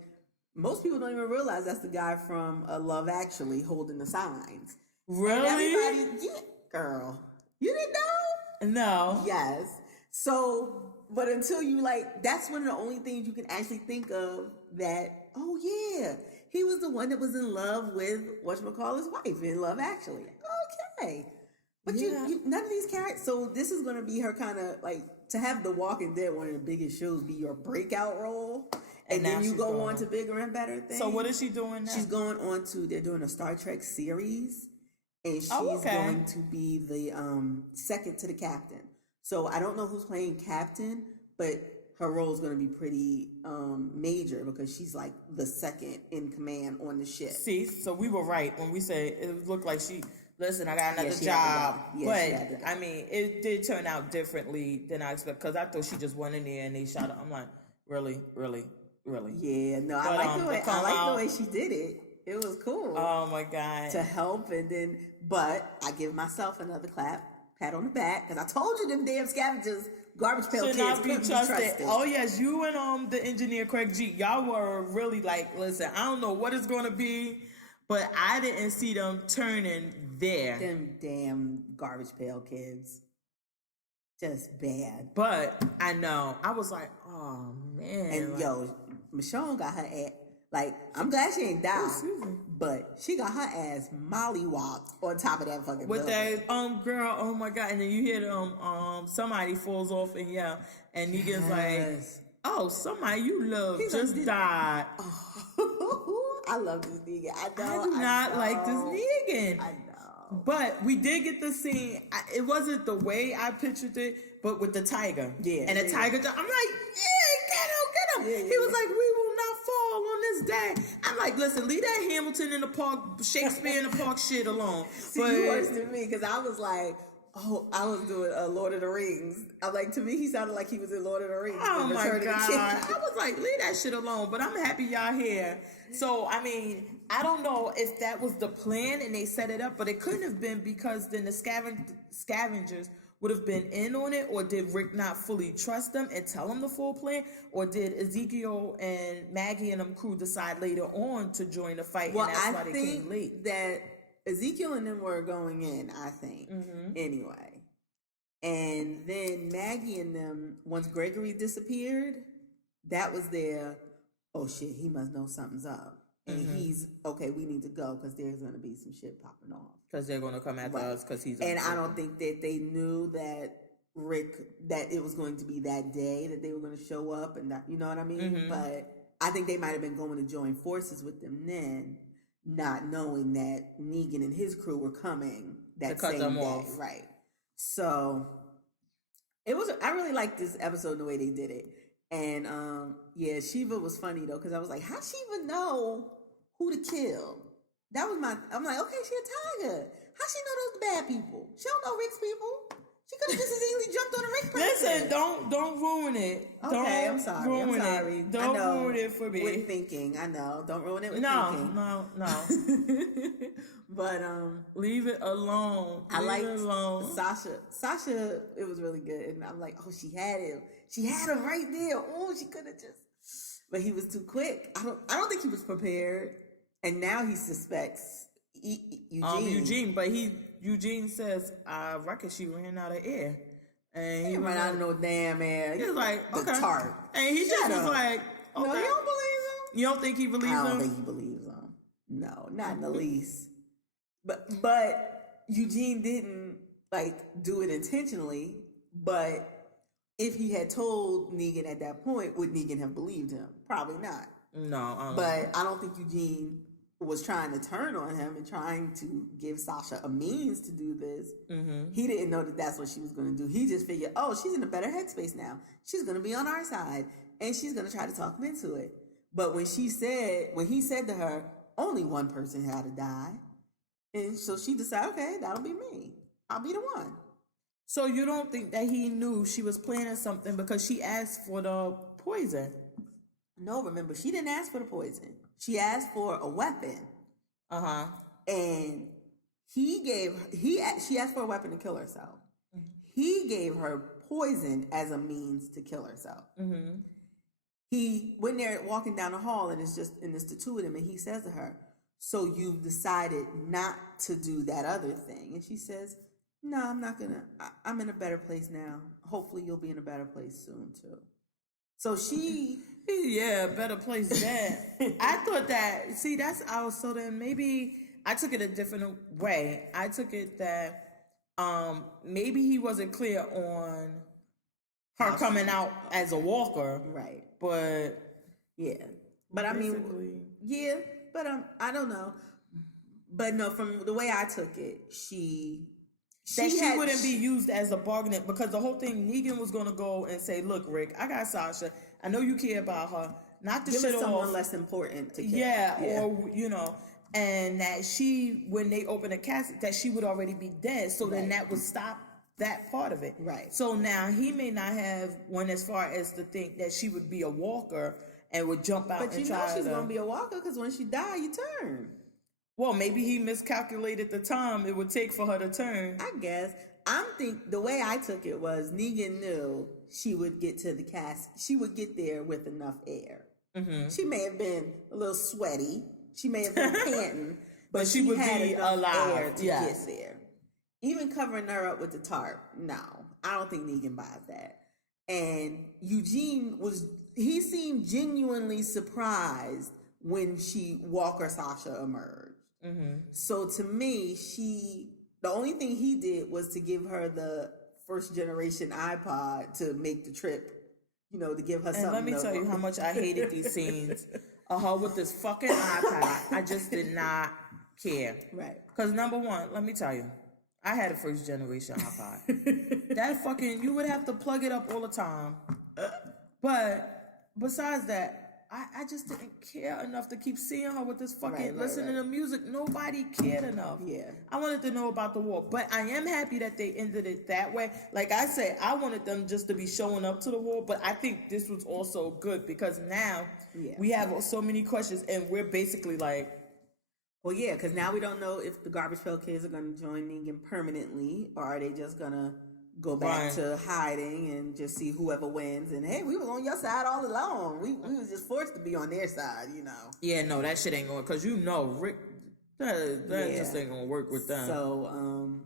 most people don't even realize that's the guy from Love Actually holding the signs. Really? Girl. You didn't know? No. Yes. So, but until you, like, that's one of the only things you can actually think of that, oh yeah, he was the one that was in love with whatchamacallit's wife in Love Actually. Okay. But you none of these characters, so this is going to be her kind of, like, to have The Walking Dead, one of the biggest shows, be your breakout role. And then you go on to bigger and better things. So what is she doing now? She's going on to, they're doing a Star Trek series. And she's going to be the second to the captain. So I don't know who's playing captain, but her role is going to be pretty major, because she's like the second in command on the ship. See, so we were right when we said it looked like listen, I got another job. I mean, it did turn out differently than I expected, because I thought she just went in there and they shot her. I'm like, really? Yeah, no, I like the way she did it. It was cool. Oh my God. To help, and then, but I give myself another pat on the back, because I told you them damn scavengers, garbage pail kids couldn't be trusted. Oh yes, you and the engineer Craig G, y'all were really like, listen, I don't know what it's gonna be, but I didn't see them turning there. Them damn garbage pail kids. Just bad. But I know. I was like, oh man. And yo, Michonne got her ass. Like, I'm glad she ain't died, but she got her ass mollywopped on top of that fucking with building. that girl, oh my God. And then you hear somebody falls off and yell, and Negan's like, oh, somebody you love died. Oh. I love this Negan. I do not like this Negan. I know. But we did get the scene. It wasn't the way I pictured it, but with the tiger. Yeah. And the tiger, I'm like, get him. He was like, we will not fall on this day. I'm like, listen, leave that Hamilton in the Park, Shakespeare in the Park shit alone. See, you worse than me, because I was like, oh, I was doing Lord of the Rings. I'm like, to me, he sounded like he was in Lord of the Rings. Oh my God. I was like, leave that shit alone. But I'm happy y'all here. So, I mean, I don't know if that was the plan and they set it up, but it couldn't have been, because then the scavengers would have been in on it, or did Rick not fully trust them and tell them the full plan, or did Ezekiel and Maggie and them crew decide later on to join the fight, and that's why they came late? That Ezekiel and them were going in, I think, anyway. And then Maggie and them, once Gregory disappeared, that was their, oh shit, he must know something's up. And he's, okay, we need to go, because there's going to be some shit popping off. Because they're going to come after us, because he's... And I don't think that they knew that that it was going to be that day that they were going to show up, and that, you know what I mean? But I think they might have been going to join forces with them then, not knowing that Negan and his crew were coming that same day. Off. Right. So it was, I really liked this episode, the way they did it. And yeah, Shiva was funny though, because I was like, how'd she even know who to kill? That was I'm like, okay, she a tiger. How she know those bad people? She don't know Rick's people. She could have just as easily jumped on a Rick person. Listen, don't ruin it. Okay, I'm sorry. Don't ruin it for me. With thinking, I know. Don't ruin it with thinking. No. But leave it alone. I liked Sasha. It was really good, and I'm like, oh, she had him. She had him right there. Oh, she could have just. But he was too quick. I don't think he was prepared. And now he suspects Eugene. But Eugene says, I reckon she ran out of air. And he ran out of no damn air. He was like, the okay. tart. And he just was like, okay. No, you don't believe him? You don't think he believes him? I don't think he believes him. No, not in the least. But Eugene didn't do it intentionally. But if he had told Negan at that point, would Negan have believed him? Probably not. No. But I don't think Eugene was trying to turn on him and trying to give Sasha a means to do this. Mm-hmm. He didn't know that that's what she was going to do. He just figured, she's in a better headspace now. She's going to be on our side, and she's going to try to talk him into it. But when he said to her, only one person had to die, and so she decided, okay, that'll be me. I'll be the one. So you don't think that he knew she was planning something because she asked for the poison? No, remember, she didn't ask for the poison. She asked for a weapon. Uh-huh. And she asked for a weapon to kill herself. Mm-hmm. He gave her poison as a means to kill herself. Mm-hmm. When they're walking down the hall and it's the two of them, and he says to her, so you've decided not to do that other thing? And she says, no, I'm not gonna. I'm in a better place now. Hopefully you'll be in a better place soon too. So she... Yeah, better place than. I thought that, so then maybe I took it a different way. I took it that maybe he wasn't clear on her coming out as a walker. Right. But, yeah. But I mean, yeah, but I don't know. But no, from the way I took it, she wouldn't be used as a bargaining, because the whole thing, Negan was going to go and say, look, Rick, I got Sasha. I know you care about her. Not to shit off. Someone less important to kill. Yeah, or, and that when they open a casket, that she would already be dead. So then that would stop that part of it. Right. So now he may not have went as far as to think that she would be a walker and would jump out and try to... But she's going to be a walker, because when she died, you turn. Well, maybe he miscalculated the time it would take for her to turn. I guess. The way I took it was Negan knew she would get to the casket. She would get there with enough air. Mm-hmm. She may have been a little sweaty. She may have been panting, but she would had be enough alive air to get there. Even covering her up with the tarp, no, I don't think Negan buys that. And Eugene he seemed genuinely surprised when Walker Sasha emerged. Mm-hmm. So to me, the only thing he did was to give her the first generation iPod to make the trip, to give her something. And let me tell you how much I hated these scenes of her with this fucking iPod. I just did not care. Right. Because number one, let me tell you, I had a first generation iPod. That fucking, you would have to plug it up all the time. But besides that, I just didn't care enough to keep seeing her with this fucking listening to music. Nobody cared enough. Yeah. I wanted to know about the war. But I am happy that they ended it that way. Like I said, I wanted them just to be showing up to the war. But I think this was also good because now we have so many questions and we're basically like... Well, yeah, because now we don't know if the Garbage Pail Kids are going to join Negan permanently, or are they just going to go back to hiding and just see whoever wins. And hey, we was on your side all along. We was just forced to be on their side, Yeah, no, that shit ain't going, because Rick, that just ain't gonna work with them. So,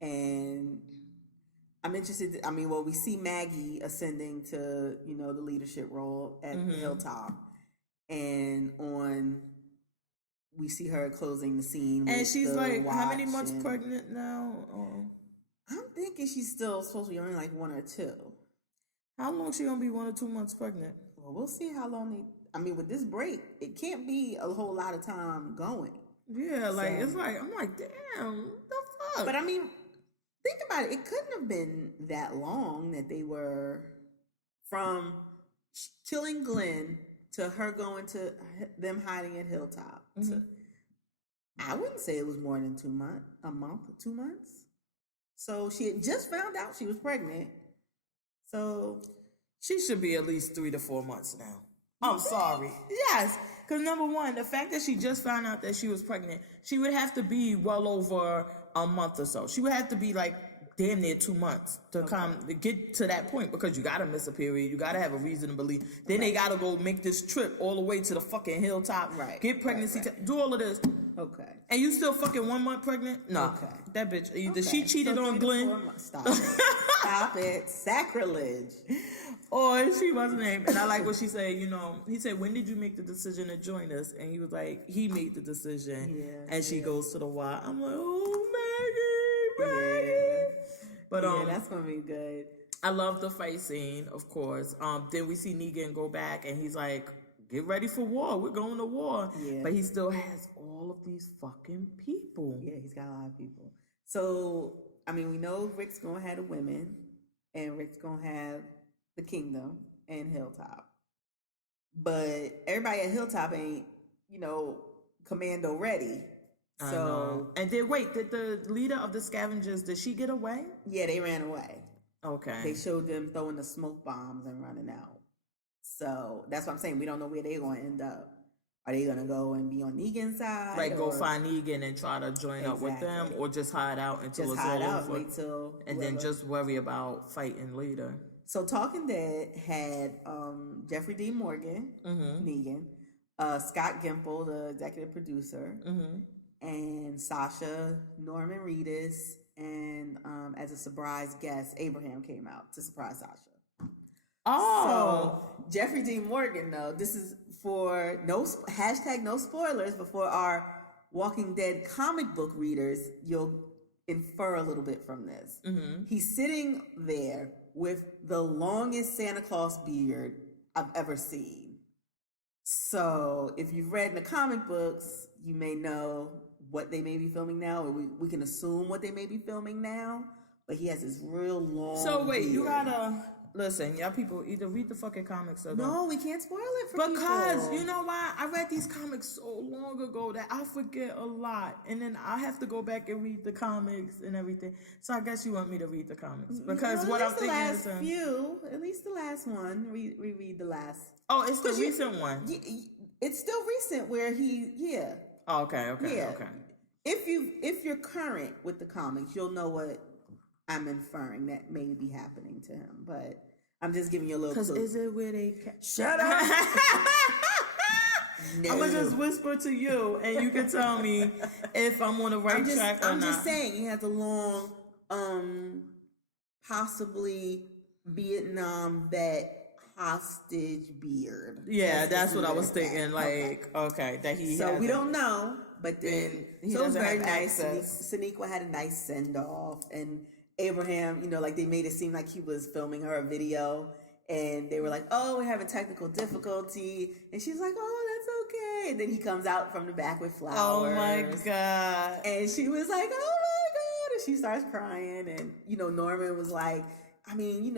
and I'm interested. We see Maggie ascending to the leadership role at Hilltop, and we see her closing the scene, and she's like, how many months pregnant now? I'm thinking she's still supposed to be only like 1 or 2. How long she gonna be 1 or 2 months pregnant? Well, we'll see how long with this break, it can't be a whole lot of time going. Yeah, it's like, I'm like, damn, what the fuck? But think about it. It couldn't have been that long that they were from killing Glenn to her going to them hiding at Hilltop. Mm-hmm. I wouldn't say it was more than 2 months, 2 months. So she had just found out she was pregnant. So she should be at least 3 to 4 months now. I'm sorry. Yes. Because number one, the fact that she just found out that she was pregnant, she would have to be well over a month or so. She would have to be damn near 2 months to to get to that point, because you gotta miss a period, you gotta have a reason to believe. Then they gotta go make this trip all the way to the fucking hilltop, get pregnancy, do all of this. Okay. And you still fucking 1 month pregnant? No. Okay. That bitch. Either she cheated on Glenn. Stop it. Stop it. Sacrilege. Or she wasn't named. And I like what she said, he said, when did you make the decision to join us? And he was like, he made the decision. Yeah. And she goes to the Y. I'm like, oh, Maggie. Yeah. But that's gonna be good. I love the fight scene, of course. Then we see Negan go back and he's like, get ready for war. We're going to war. Yeah. But he still has all of these fucking people. Yeah, he's got a lot of people. So, I mean, we know Rick's going to have the women, and Rick's going to have the kingdom and Hilltop. But everybody at Hilltop ain't, commando ready. So, and then wait, did the leader of the scavengers, did she get away? Yeah, they ran away. Okay. They showed them throwing the smoke bombs and running out. So that's what I'm saying. We don't know where they're going to end up. Are they going to go and be on Negan's side? Like go find Negan and try to join up with them, or just hide out until it's all over? Wait till and then just worry about fighting later. So Talking Dead had Jeffrey D. Morgan, Negan, Scott Gimple, the executive producer, and Sasha, Norman Reedus, and as a surprise guest, Abraham came out to surprise Sasha. Oh, so Jeffrey D. Morgan, though, this is for no spoilers, but for our Walking Dead comic book readers, you'll infer a little bit from this. He's sitting there with the longest Santa Claus beard I've ever seen. So if you've read in the comic books, you may know what they may be filming now, or we can assume what they may be filming now. But he has this real long. So wait, beard. You gotta. Listen, y'all people either read the fucking comics or don't. No, we can't spoil it for because people. You know why? I read these comics so long ago that I forget a lot. And then I have to go back and read the comics and everything. So I guess you want me to read the comics. Because what I'm thinking is... At least the last one. Reread the last... Oh, it's the recent one. It's still recent where he... Yeah. Oh, okay. If you're current with the comics, you'll know what I'm inferring that may be happening to him, but I'm just giving you a little clue. Because is it where they... Shut up! No. I'm going to just whisper to you, and you can tell me if I'm on the right track or not. I'm just saying, he has a long, possibly Vietnam vet hostage beard. Yeah, that's what I was thinking. Like, okay, that he. So we don't know, but then so it was very nice. Sonequa had a nice send off, and Abraham, like they made it seem like he was filming her a video, and they were like, "Oh, we're having technical difficulty," and she's like, "Oh, that's okay." And then he comes out from the back with flowers. Oh my god! And she was like, "Oh my god!" And she starts crying, and Norman was like, "I mean,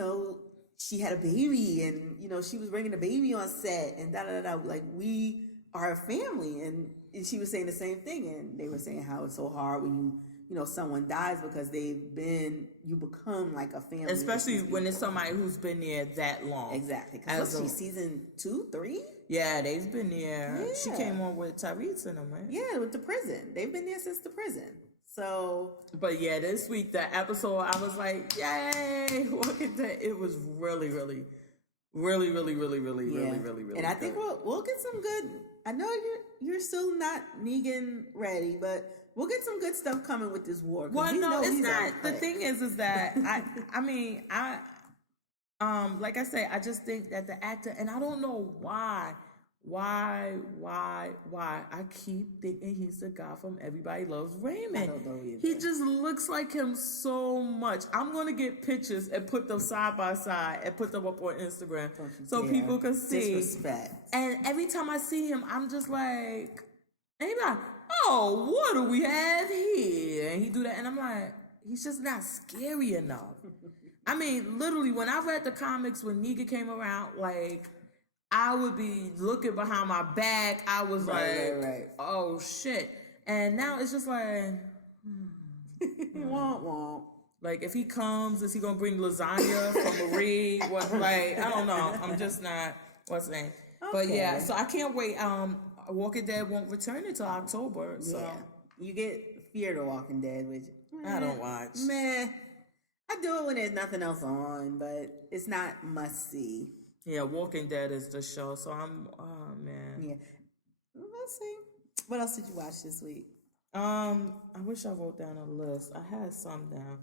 she had a baby, and she was bringing a baby on set, and da da da. Like, we are a family." And she was saying the same thing, and they were saying how it's so hard when someone dies, because you become like a family. Especially when it's somebody who's been there that long. Exactly. Because she's season 2, 3? Yeah, they've been there. Yeah. She came on with Tyrese and them, right? Yeah, with the prison. They've been there since the prison. So. But yeah, this week, the episode, I was like, yay! Look at that. It was really, really, really, really, really, really, really, really, really. And I think we'll get some good. I know you're still not Negan ready, but we'll get some good stuff coming with this war. Well, no, it's not. The thing is that I mean, like I say, I just think that the actor, and I don't know why I keep thinking he's the guy from Everybody Loves Raymond. I don't know either. He just looks like him so much. I'm gonna get pictures and put them side by side and put them up on Instagram so people can see. Disrespect. And every time I see him, I'm just like, and he's like, "Oh, what do we have here?" And he do that, and I'm like, he's just not scary enough. I mean, literally, when I read the comics when Negan came around, like, I would be looking behind my back. I was right. Oh shit! And now it's just like, womp. Like, if he comes, is he gonna bring lasagna from Marie? What? Like, I don't know. I'm just not. What's the name? Okay. But yeah, so I can't wait. Walking Dead won't return until October. So you get Fear the Walking Dead, which I don't watch. Meh. I do it when there's nothing else on, but it's not must see. Yeah, Walking Dead is the show, so oh man. Yeah. Let's see. What else did you watch this week? I wish I wrote down a list. I had some down.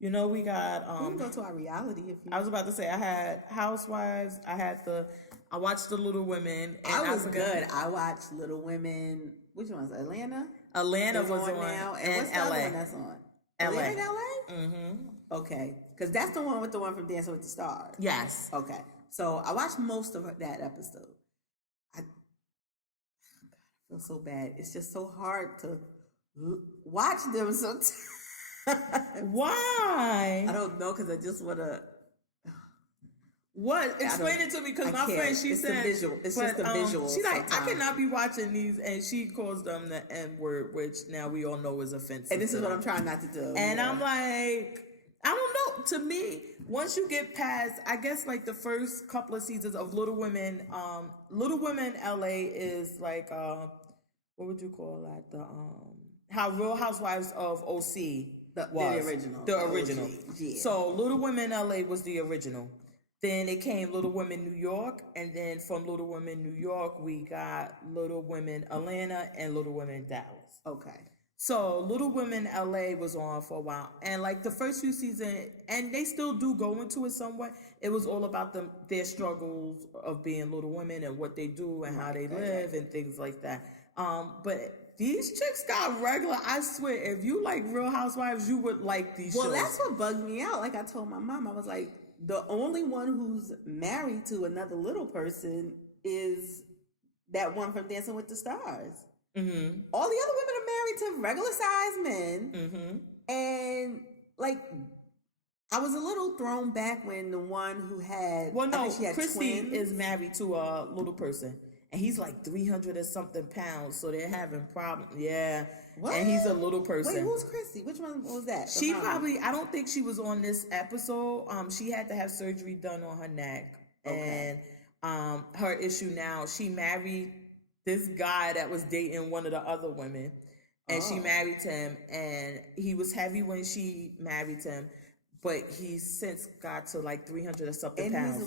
You know, we got We can go to our reality if you. I was about to say I had Housewives. I watched The Little Women. And I was good. I watched Little Women. Which one's Atlanta? Atlanta was on now, and what's the LA. other one that's on? LA. Atlanta, LA. Mm-hmm. Okay, because that's the one from Dancing with the Stars. Yes. Okay, so I watched most of that episode. I feel so bad. It's just so hard to watch them sometimes. Why? I don't know, because I just want to. What? Explain it to me, because my friend, she said, it's just the visual. She's like, I cannot be watching these, and she calls them the N word, which now we all know is offensive. And this is what I'm trying not to do. And I'm like, I don't know. To me, once you get past, I guess like the first couple of seasons of Little Women LA is like, what would you call that? How Real Housewives of OC was the original. Yeah. So Little Women LA was the original. Then it came Little Women New York, and then from Little Women New York, we got Little Women Atlanta and Little Women Dallas. Okay. So Little Women LA was on for a while, and like the first few seasons, and they still do go into it somewhat. It was all about their struggles of being little women and what they do and how they live and things like that. But these chicks got regular. I swear, if you like Real Housewives, you would like these shows. Well, that's what bugged me out. Like I told my mom, I was like, the only one who's married to another little person is that one from Dancing with the Stars. Mm-hmm. All the other women are married to regular sized men. Mm-hmm. And like, I was a little thrown back when the one who had, well, no, she had Christy twins. is married to a little person. And he's like 300 or something pounds, so they're having problems. Yeah. What? And he's a little person. Wait, who's Christy? Which one was that? She probably, I don't think she was on this episode. She had to have surgery done on her neck. Okay. And her issue now, she married this guy that was dating one of the other women. And she married him, and he was heavy when she married him. But he's since got to like 300 or something pounds.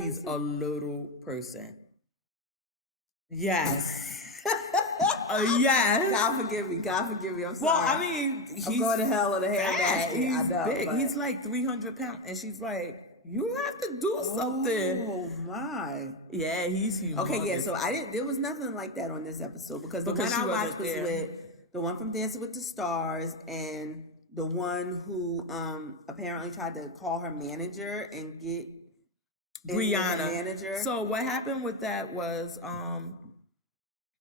He's a little person. Yes. Yes. God forgive me. I'm sorry. Well, I mean, I'm going to hell in a handbasket. He's big. But he's like 300 pounds. And she's like, you have to do something. Oh, my. Yeah, he's humongous. Okay, yeah, so there was nothing like that on this episode. Because the one I watched was with the one from Dancing with the Stars and the one who apparently tried to call her manager and get Brianna manager. So what happened with that was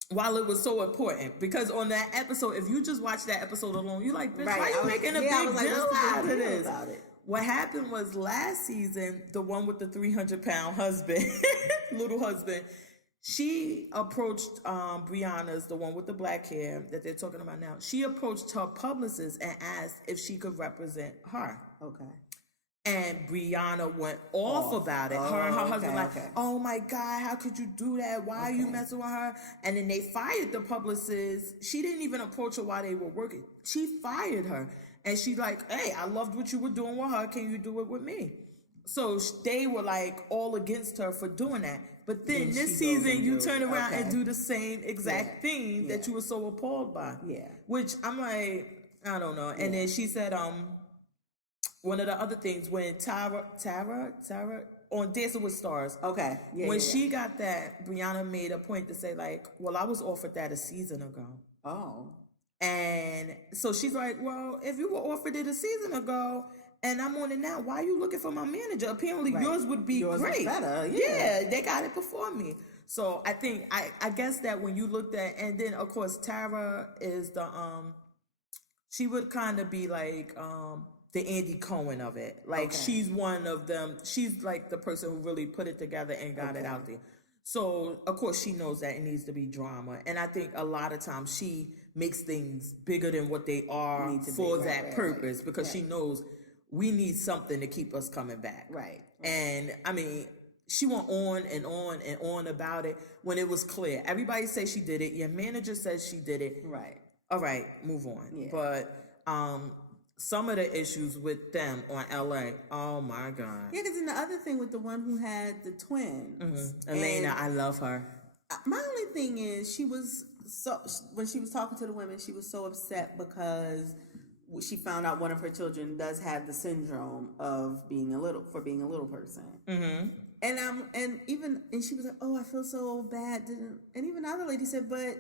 while it was so important, because on that episode, if you just watch that episode alone, you're like, bitch, why are you making a big deal out of this? What happened was last season, the one with the 300-pound husband, little husband, she approached Brianna's, the one with the black hair that they're talking about now. She approached her publicist and asked if she could represent her. Okay. And Brianna went off about it. Her and her husband oh my God, how could you do that? Why are you messing with her? And then they fired the publicist. She didn't even approach her while they were working. She fired her. And she's like, hey, I loved what you were doing with her. Can you do it with me? So they were like all against her for doing that. But then this season, you turn around and do the same exact thing that you were so appalled by. Yeah. Which I'm like, I don't know. And then she said, one of the other things when Tara on Dancing with Stars. Okay. Yeah, when she got that, Brianna made a point to say like, well, I was offered that a season ago. Oh. And so she's like, well, if you were offered it a season ago and I'm on it now, why are you looking for my manager? Apparently yours would be great. Better. Yeah, they got it before me. So I think, I guess that when you looked at, and then of course Tara is the, she would kind of be like, the Andy Cohen of it. Like she's one of them. She's like the person who really put it together and got it out there. So of course she knows that it needs to be drama. And I think a lot of times she makes things bigger than what they are for that purpose because she knows we need something to keep us coming back. Right. And I mean, she went on and on and on about it when it was clear. Everybody says she did it. Your manager says she did it. Right. All right, move on. Yeah. But, some of the issues with them on LA. Oh my God. Yeah, because then the other thing with the one who had the twins, Elena, I love her. My only thing is when she was talking to the women, she was so upset because she found out one of her children does have the syndrome of being a little person. Mm-hmm. And she was like, "Oh, I feel so bad." And even the other lady said, "But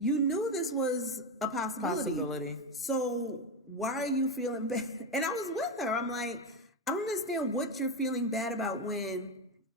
you knew this was a possibility. So why are you feeling bad?" And I was with her. I'm like, I don't understand what you're feeling bad about when,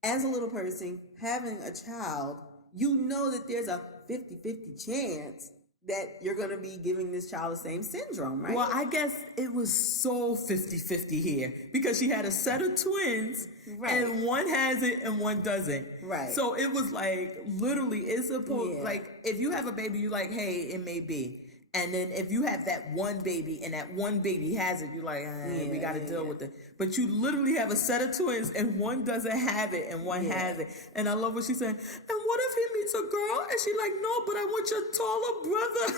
as a little person, having a child, you know that there's a 50-50 chance that you're going to be giving this child the same syndrome, right? Well, I guess it was so 50-50 here because she had a set of twins, and one has it and one doesn't. Right. So it was like, literally, it's supposed, like, if you have a baby, you're like, hey, it may be. And then if you have that one baby and that one baby has it, you're like, we got to deal with it. But you literally have a set of twins and one doesn't have it and one has it. And I love what she said. And what if he meets a girl? And she's like, no, but I want your taller brother.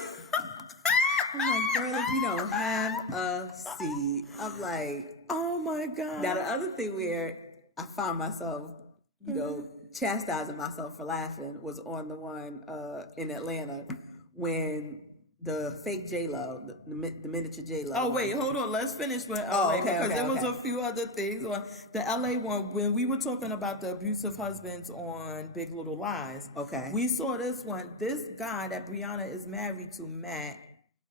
I'm like, girl, if you don't have a seed. I'm like, oh my God. Now the other thing where I found myself, chastising myself for laughing was on the one in Atlanta when the fake J-Lo, the miniature J-Lo. Oh, wait, hold on. Let's finish with LA because there was a few other things. On the LA one, when we were talking about the abusive husbands on Big Little Lies, we saw this one. This guy that Brianna is married to, Matt,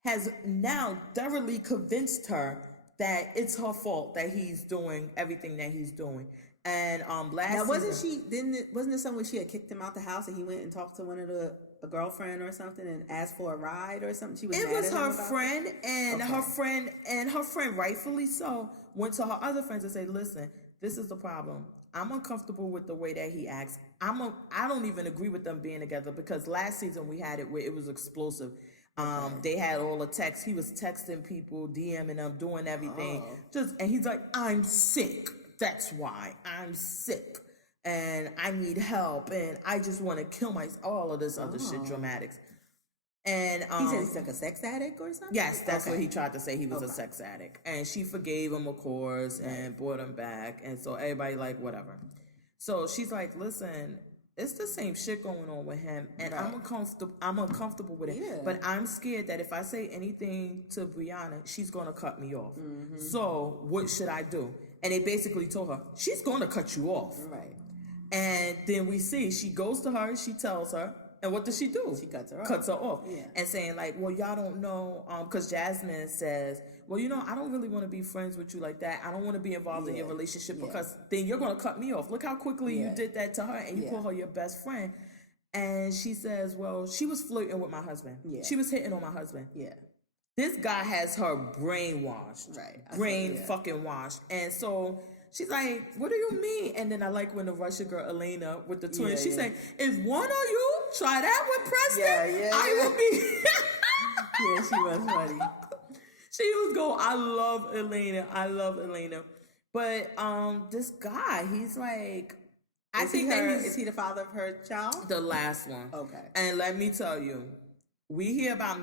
has now thoroughly convinced her that it's her fault that he's doing everything that he's doing. And wasn't it something where she had kicked him out the house and he went and talked to a girlfriend or something and asked for a ride or something? It was her friend, and her friend, rightfully so, went to her other friends and said, "Listen, this is the problem. I'm uncomfortable with the way that he acts. I don't even agree with them being together because last season we had it where it was explosive. They had all the texts. He was texting people, DMing them, doing everything. And he's like, I'm sick. That's why I'm sick. And I need help. And I just want to kill myself. All of this other shit, dramatics. And he said he's like a sex addict or something? Yes, that's what he tried to say. He was a sex addict. And she forgave him, of course, and brought him back. And so everybody like, whatever. So she's like, listen, it's the same shit going on with him, and I'm uncomfortable with it. Yeah. But I'm scared that if I say anything to Brianna, she's gonna cut me off. Mm-hmm. So what should I do? And they basically told her, she's gonna cut you off. Right. And then we see she goes to her, she tells her, and what does she do? She cuts her off. Yeah. And saying like, well, y'all don't know, because Jasmine says, well, I don't really want to be friends with you like that. I don't want to be involved in your relationship because then you're going to cut me off. Look how quickly you did that to her and you call her your best friend. And she says, well, she was flirting with my husband. Yeah. She was hitting on my husband. Yeah. This guy has her brainwashed. Right. Fucking washed. And so she's like, what do you mean? And then I like when the Russian girl, Elena, with the twins, she's like, if one of you try that with Preston, I will be... Yeah, she was funny. She was going, I love Elena. But this guy, he's like, is he the father of her child? The last one. Okay. And let me tell you, we hear about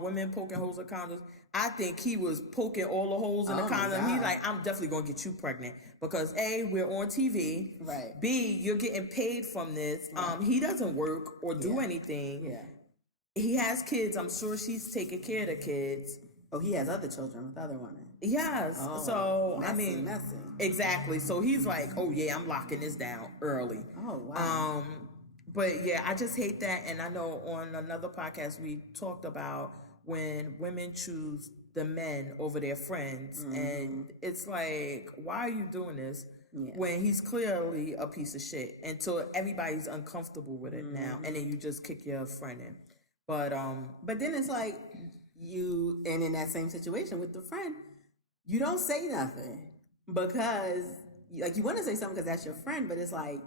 women poking holes in condoms. I think he was poking all the holes in the condom. He's like, I'm definitely going to get you pregnant because A, we're on TV. Right. B, you're getting paid from this. Right. He doesn't work or do anything. Yeah. He has kids. I'm sure she's taking care of the kids. Oh, he has other children with other women. Yes. So, messy. Exactly. So he's like, oh, yeah, I'm locking this down early. Oh, wow. But, yeah, I just hate that. And I know on another podcast we talked about when women choose the men over their friends. Mm-hmm. And it's like, why are you doing this when he's clearly a piece of shit until everybody's uncomfortable with it now. And then you just kick your friend in. But then it's like... and in that same situation with the friend, you don't say nothing because like you want to say something because that's your friend, but it's like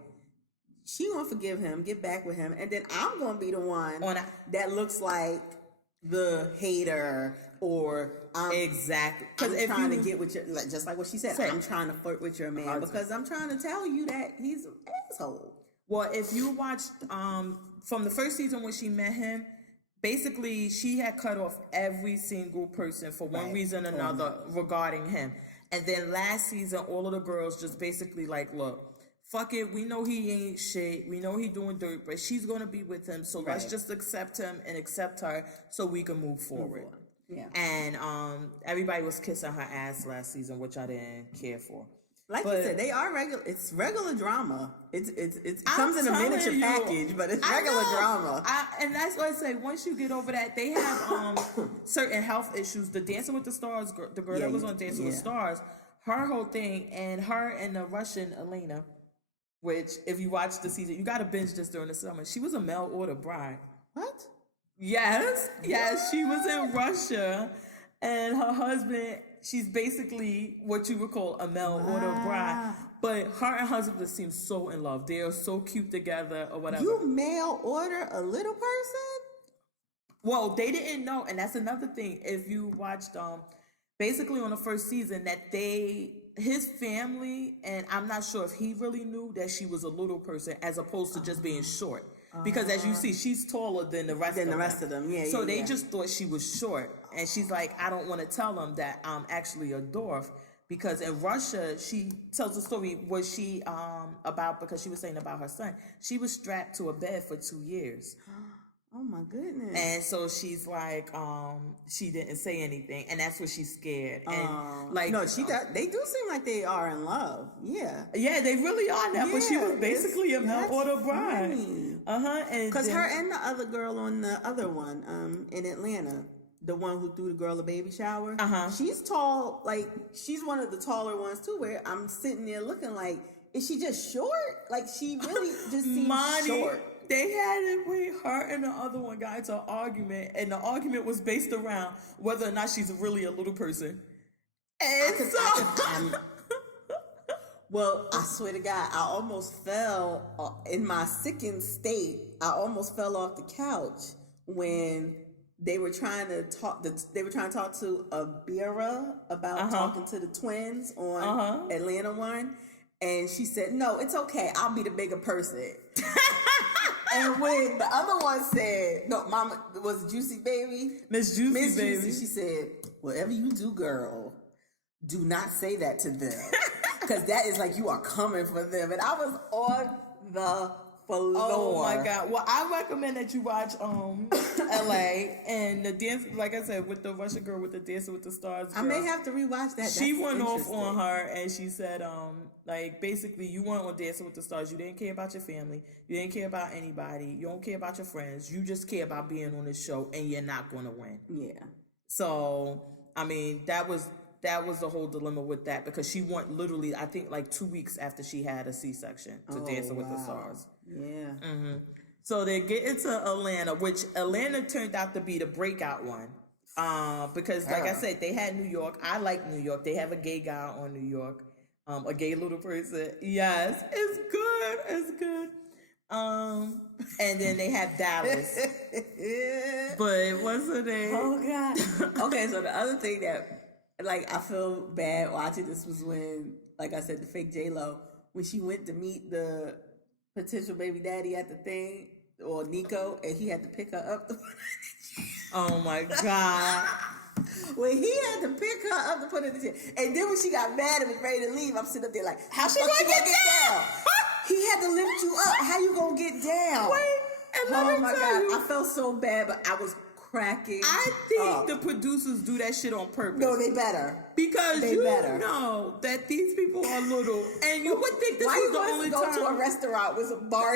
she gonna forgive him, get back with him, and then I'm gonna be the one that looks like the hater or exactly because I'm trying to get with your just like what she said. I'm trying to flirt with your man because I'm trying to tell you that he's an asshole. Well, if you watched from the first season when she met him. basically she had cut off every single person for one reason or another regarding him. And then last season, all of the girls just basically like, look, fuck it, we know he ain't shit, we know he doing dirt, but she's gonna be with him, so let's just accept him and accept her so we can move forward. Yeah. And everybody was kissing her ass last season, which I didn't care for. Like you said, they are regular. It's regular drama. It comes in a miniature package, but it's regular drama. And that's why I say once you get over that, they have certain health issues. The Dancing with the Stars, the girl that was on Dancing with Stars, her whole thing, and her and the Russian Elena, which if you watch the season, you got to binge this during the summer. She was a mail order bride. What? Yes, she was in Russia, and her husband. She's basically what you would call a mail order bride. But her and her husband seem so in love. They are so cute together or whatever. You mail order a little person? Well, they didn't know. And that's another thing. If you watched basically on the first season that his family, and I'm not sure if he really knew that she was a little person as opposed to just being short. Because as you see, she's taller than the rest of them. Yeah. So they just thought she was short. And she's like, I don't want to tell them that I'm actually a dwarf. Because in Russia, she tells the story what she about, because she was saying about her son. She was strapped to a bed for 2 years. Oh my goodness. And so she's like, she didn't say anything, and that's what she's scared. And like, no, they do seem like they are in love. Yeah, they really are now. But she was basically a mail order bride. And because her and the other girl on the other one, in Atlanta, the one who threw the girl a baby shower, she's tall. Like she's one of the taller ones too. Where I'm sitting there looking like, is she just short? Like she really just seems short. They had it with her and the other one got into an argument, and the argument was based around whether or not she's really a little person. And well, I swear to God, I almost fell in my sickened state. I almost fell off the couch when they were trying to talk. They were trying to talk to Abira about talking to the twins on Atlanta one, and she said, "No, it's okay. I'll be the bigger person." And when the other one said, no, Mama, was it Juicy Baby? Miss Juicy Baby. Juicy, she said, whatever you do, girl, do not say that to them. Because that is like you are coming for them. And I was on the floor. Oh my God. Well, I recommend that you watch LA and the dance, like I said, with the Russian girl with the Dancing with the Stars girl. I may have to rewatch that. She went off on her and she said, like basically you weren't on Dancing with the Stars. You didn't care about your family. You didn't care about anybody. You don't care about your friends. You just care about being on this show and you're not going to win. Yeah. So, I mean, that was the whole dilemma with that, because she went literally, I think, like 2 weeks after she had a C-section to Dancing with the Stars. Yeah. So they get into Atlanta, which Atlanta turned out to be the breakout one. Because, like I said, they had New York. I like New York. They have a gay guy on New York, a gay little person. Yes, it's good. It's good. And then they have Dallas. But what's her name? Oh, God. Okay, so the other thing that, like, I feel bad watching this was when, like I said, the fake J-Lo, when she went to meet the potential baby daddy at the thing, or Nico, and he had to pick her up. Oh my God. When he had to pick her up to put her in the chair. And then when she got mad and was ready to leave, I'm sitting up there like, how she gonna get down? He had to lift you up. How you gonna get down? Wait, and oh my God. I felt so bad, but I was cracking I think the producers do that shit on purpose. No, they better. Because you know that these people are little, and you would think this was the only time. Why you go to a restaurant with a bar?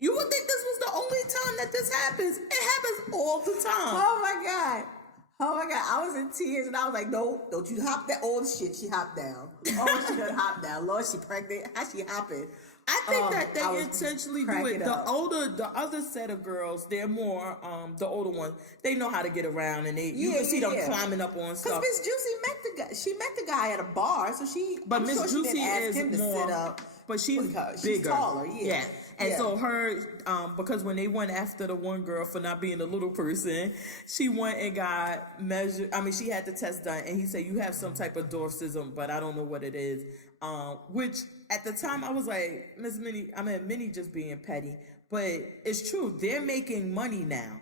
You would think this was the only time that this happens. It happens all the time. Oh my God. I was in tears and I was like, no, don't you hop that old shit. She hopped down. Oh, she done hopped down. Lord, she pregnant. How she hopping? I think that they intentionally do it. The other set of girls, they're more, the older ones, they know how to get around, and you can see them climbing up on stuff. Because Miss Juicy met the guy. She met the guy at a bar, so But Miss Juicy is him to more, sit up. But she's bigger. She's taller, yeah. And so her, because when they went after the one girl for not being a little person, she went and got measured. I mean, she had the test done, and he said, you have some type of dwarfism, but I don't know what it is. Which at the time I was like, Miss Minnie, Minnie just being petty, but it's true. They're making money now.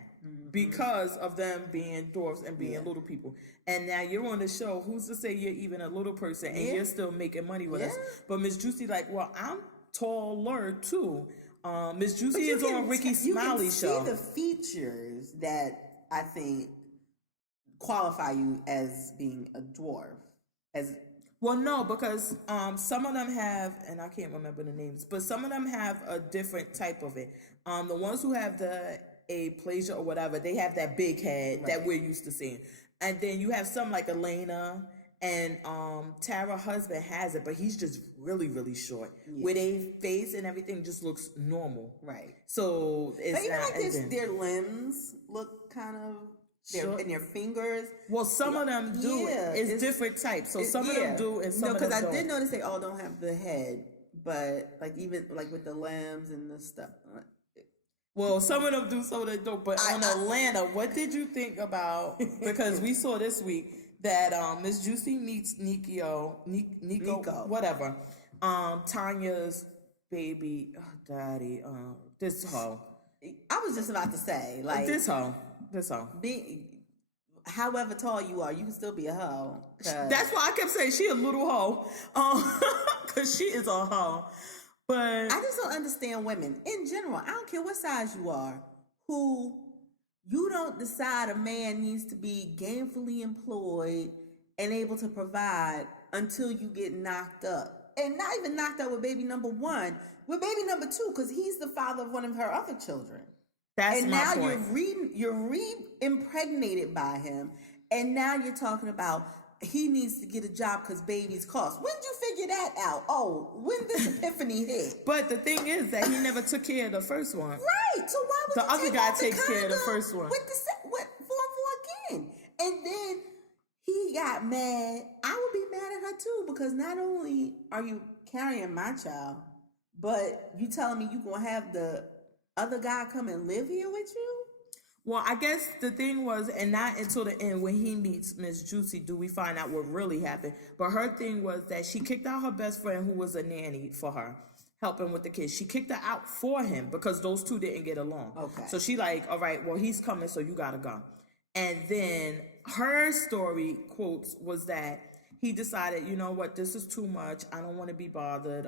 because of them being dwarfs and being little people. And now you're on the show. Who's to say you're even a little person and you're still making money with us? But Miss Juicy, like, well, I'm taller too. Miss Juicy is on Ricky Smiley show. You can see the features that I think qualify you as being a dwarf. Well, no, because some of them have, and I can't remember the names, but some of them have a different type of it. The ones who have the aplasia or whatever, they have that big head that we're used to seeing. And then you have some like Elena and Tara's husband has it, but he's just really, really short. Yeah. With a face and everything just looks normal. Right. So it's but even like their limbs look kind of... and their fingers. Well, some of them do. It's different types. So some of them do, and some of them don't. No, because I did notice they all don't have the head, but like even like with the limbs and the stuff. Well, some of them do, some of them don't. But on Atlanta, what did you think about? Because we saw this week that Miss Juicy meets Nico, whatever. Tanya's baby, daddy. This hoe. I was just about to say, like this hoe. However tall you are, you can still be a hoe. That's why I kept saying she a little hoe, because she is a hoe. But I just don't understand women in general. I don't care what size you are, who you don't decide a man needs to be gainfully employed and able to provide until you get knocked up, and not even knocked up with baby number one, with baby number two, because he's the father of one of her other children. That's and my now point. you're re-impregnated by him, and now you're talking about he needs to get a job because babies cost. When did you figure that out? Oh, when this epiphany hit? But the thing is that he never took care of the first one. Right. So why would the other guy takes care of the first one? With the 4 again, and then he got mad. I would be mad at her too, because not only are you carrying my child, but you telling me you gonna have the other guy come and live here with you? Well, I guess the thing was, and not until the end when he meets Miss Juicy do we find out what really happened. But her thing was that she kicked out her best friend who was a nanny for her, helping with the kids. She kicked her out for him because those two didn't get along. Okay. So she like, all right, well, he's coming, so you gotta go. And then her story, quotes, was that he decided, you know what, this is too much. I don't want to be bothered.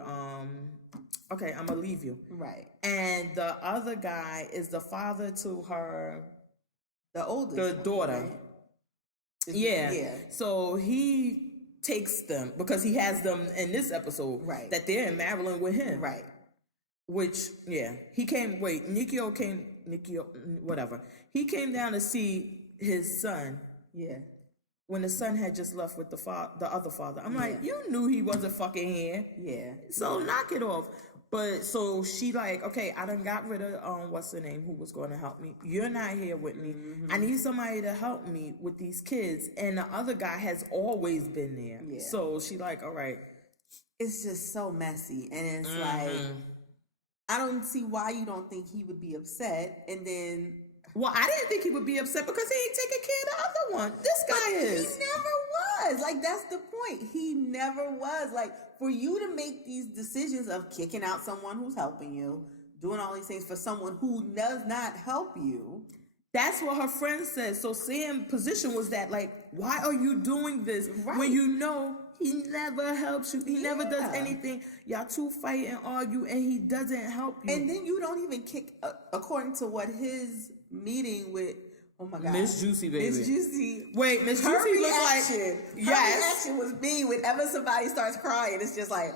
Okay, I'm gonna leave you. Right. And the other guy is the father to her, the oldest, the daughter. Right? Yeah. So he takes them because he has them in this episode. Right. That they're in Maryland with him. Right. Which, he came. Wait, Nikio, whatever. He came down to see his son. Yeah. When the son had just left with the other father. I'm like, you knew he wasn't fucking here. Yeah. So knock it off. But so she like, okay, I done got rid of what's her name, who was going to help me. You're not here with me. Mm-hmm. I need somebody to help me with these kids. And the other guy has always been there. Yeah. So she like, all right. It's just so messy. And it's like, I don't see why you don't think he would be upset. And then... Well, I didn't think he would be upset because he ain't taking care of the other one. This guy is. He never was. Like, that's the point. He never was. Like, for you to make these decisions of kicking out someone who's helping you, doing all these things for someone who does not help you. That's what her friend said. So Sam's position was that, like, why are you doing this when you know he never helps you? He never does anything. Y'all two fight and argue and he doesn't help you. And then you don't even kick, according to what his meeting with, oh my God, Miss Juicy, baby. Miss Juicy. Wait, Miss Juicy looked like, her reaction was me whenever somebody starts crying. It's just like,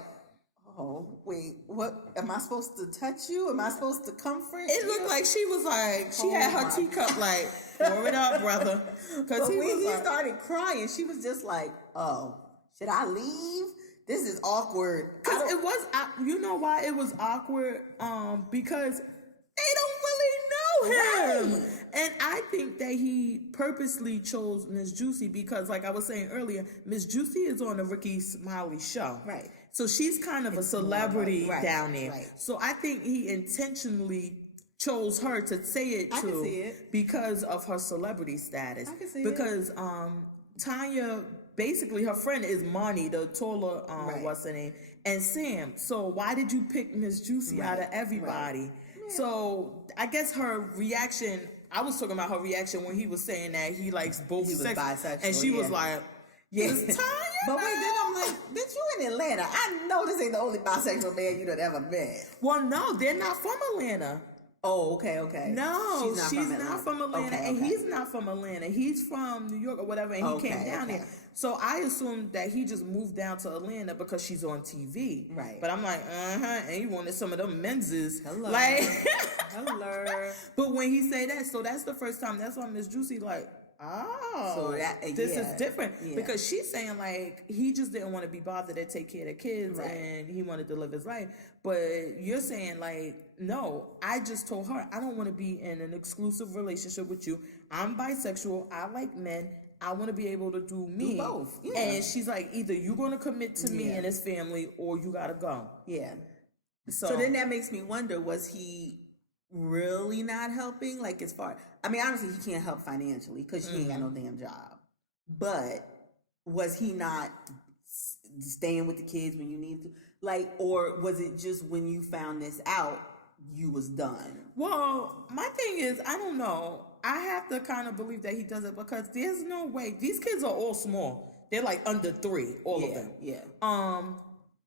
oh, wait, what? Am I supposed to touch you? Am I supposed to comfort you? It looked like she was like, she had her teacup like, pour it up, brother. Because when he started crying, she was just like, oh, should I leave? This is awkward. Because it was, you know why it was awkward? Because they don't really know him. Right. And I think that he purposely chose Miss Juicy because, like I was saying earlier, Miss Juicy is on the Ricky Smiley show. Right. So she's kind of a celebrity down there. Right. So I think he intentionally chose her to say it I to can see it. Because of her celebrity status. I can see because Tanya, basically her friend is Marnie, the taller, what's her name, and Sam. So why did you pick Miss Juicy out of everybody? Right. So I guess her reaction I was talking about her reaction when he was saying that he likes both He was sex, bisexual, and she was yeah. like, Yeah. "It's Tanya." But wait, then I'm like, bitch, you in Atlanta. I know this ain't the only bisexual man you done ever met. Well, no, they're not from Atlanta. Oh, okay. No, she's not from Atlanta, okay, and he's not from Atlanta. He's from New York or whatever, and he came down there. So I assumed that he just moved down to Atlanta because she's on TV. Right. But I'm like, and he wanted some of them menses. Hello. Like, hello. But when he say that, so that's the first time. That's why Miss Juicy like, so this is different. Yeah. Because she's saying like he just didn't want to be bothered to take care of the kids, Right. and he wanted to live his life. But you're saying like, no, I just told her I don't want to be in an exclusive relationship with you. I'm bisexual. I like men. I want to be able to do me. Do both. Yeah. And she's like, either you're going to commit to me and his family, or you got to go. Yeah. So then that makes me wonder, was he really not helping? Like, as far, I mean, obviously he can't help financially because she ain't got no damn job. But was he not staying with the kids when you need to? Like, or was it just when you found this out, you was done? Well, my thing is, I don't know. I have to kind of believe that he does it because there's no way. These kids are all small. They're like under 3, all of them. Yeah.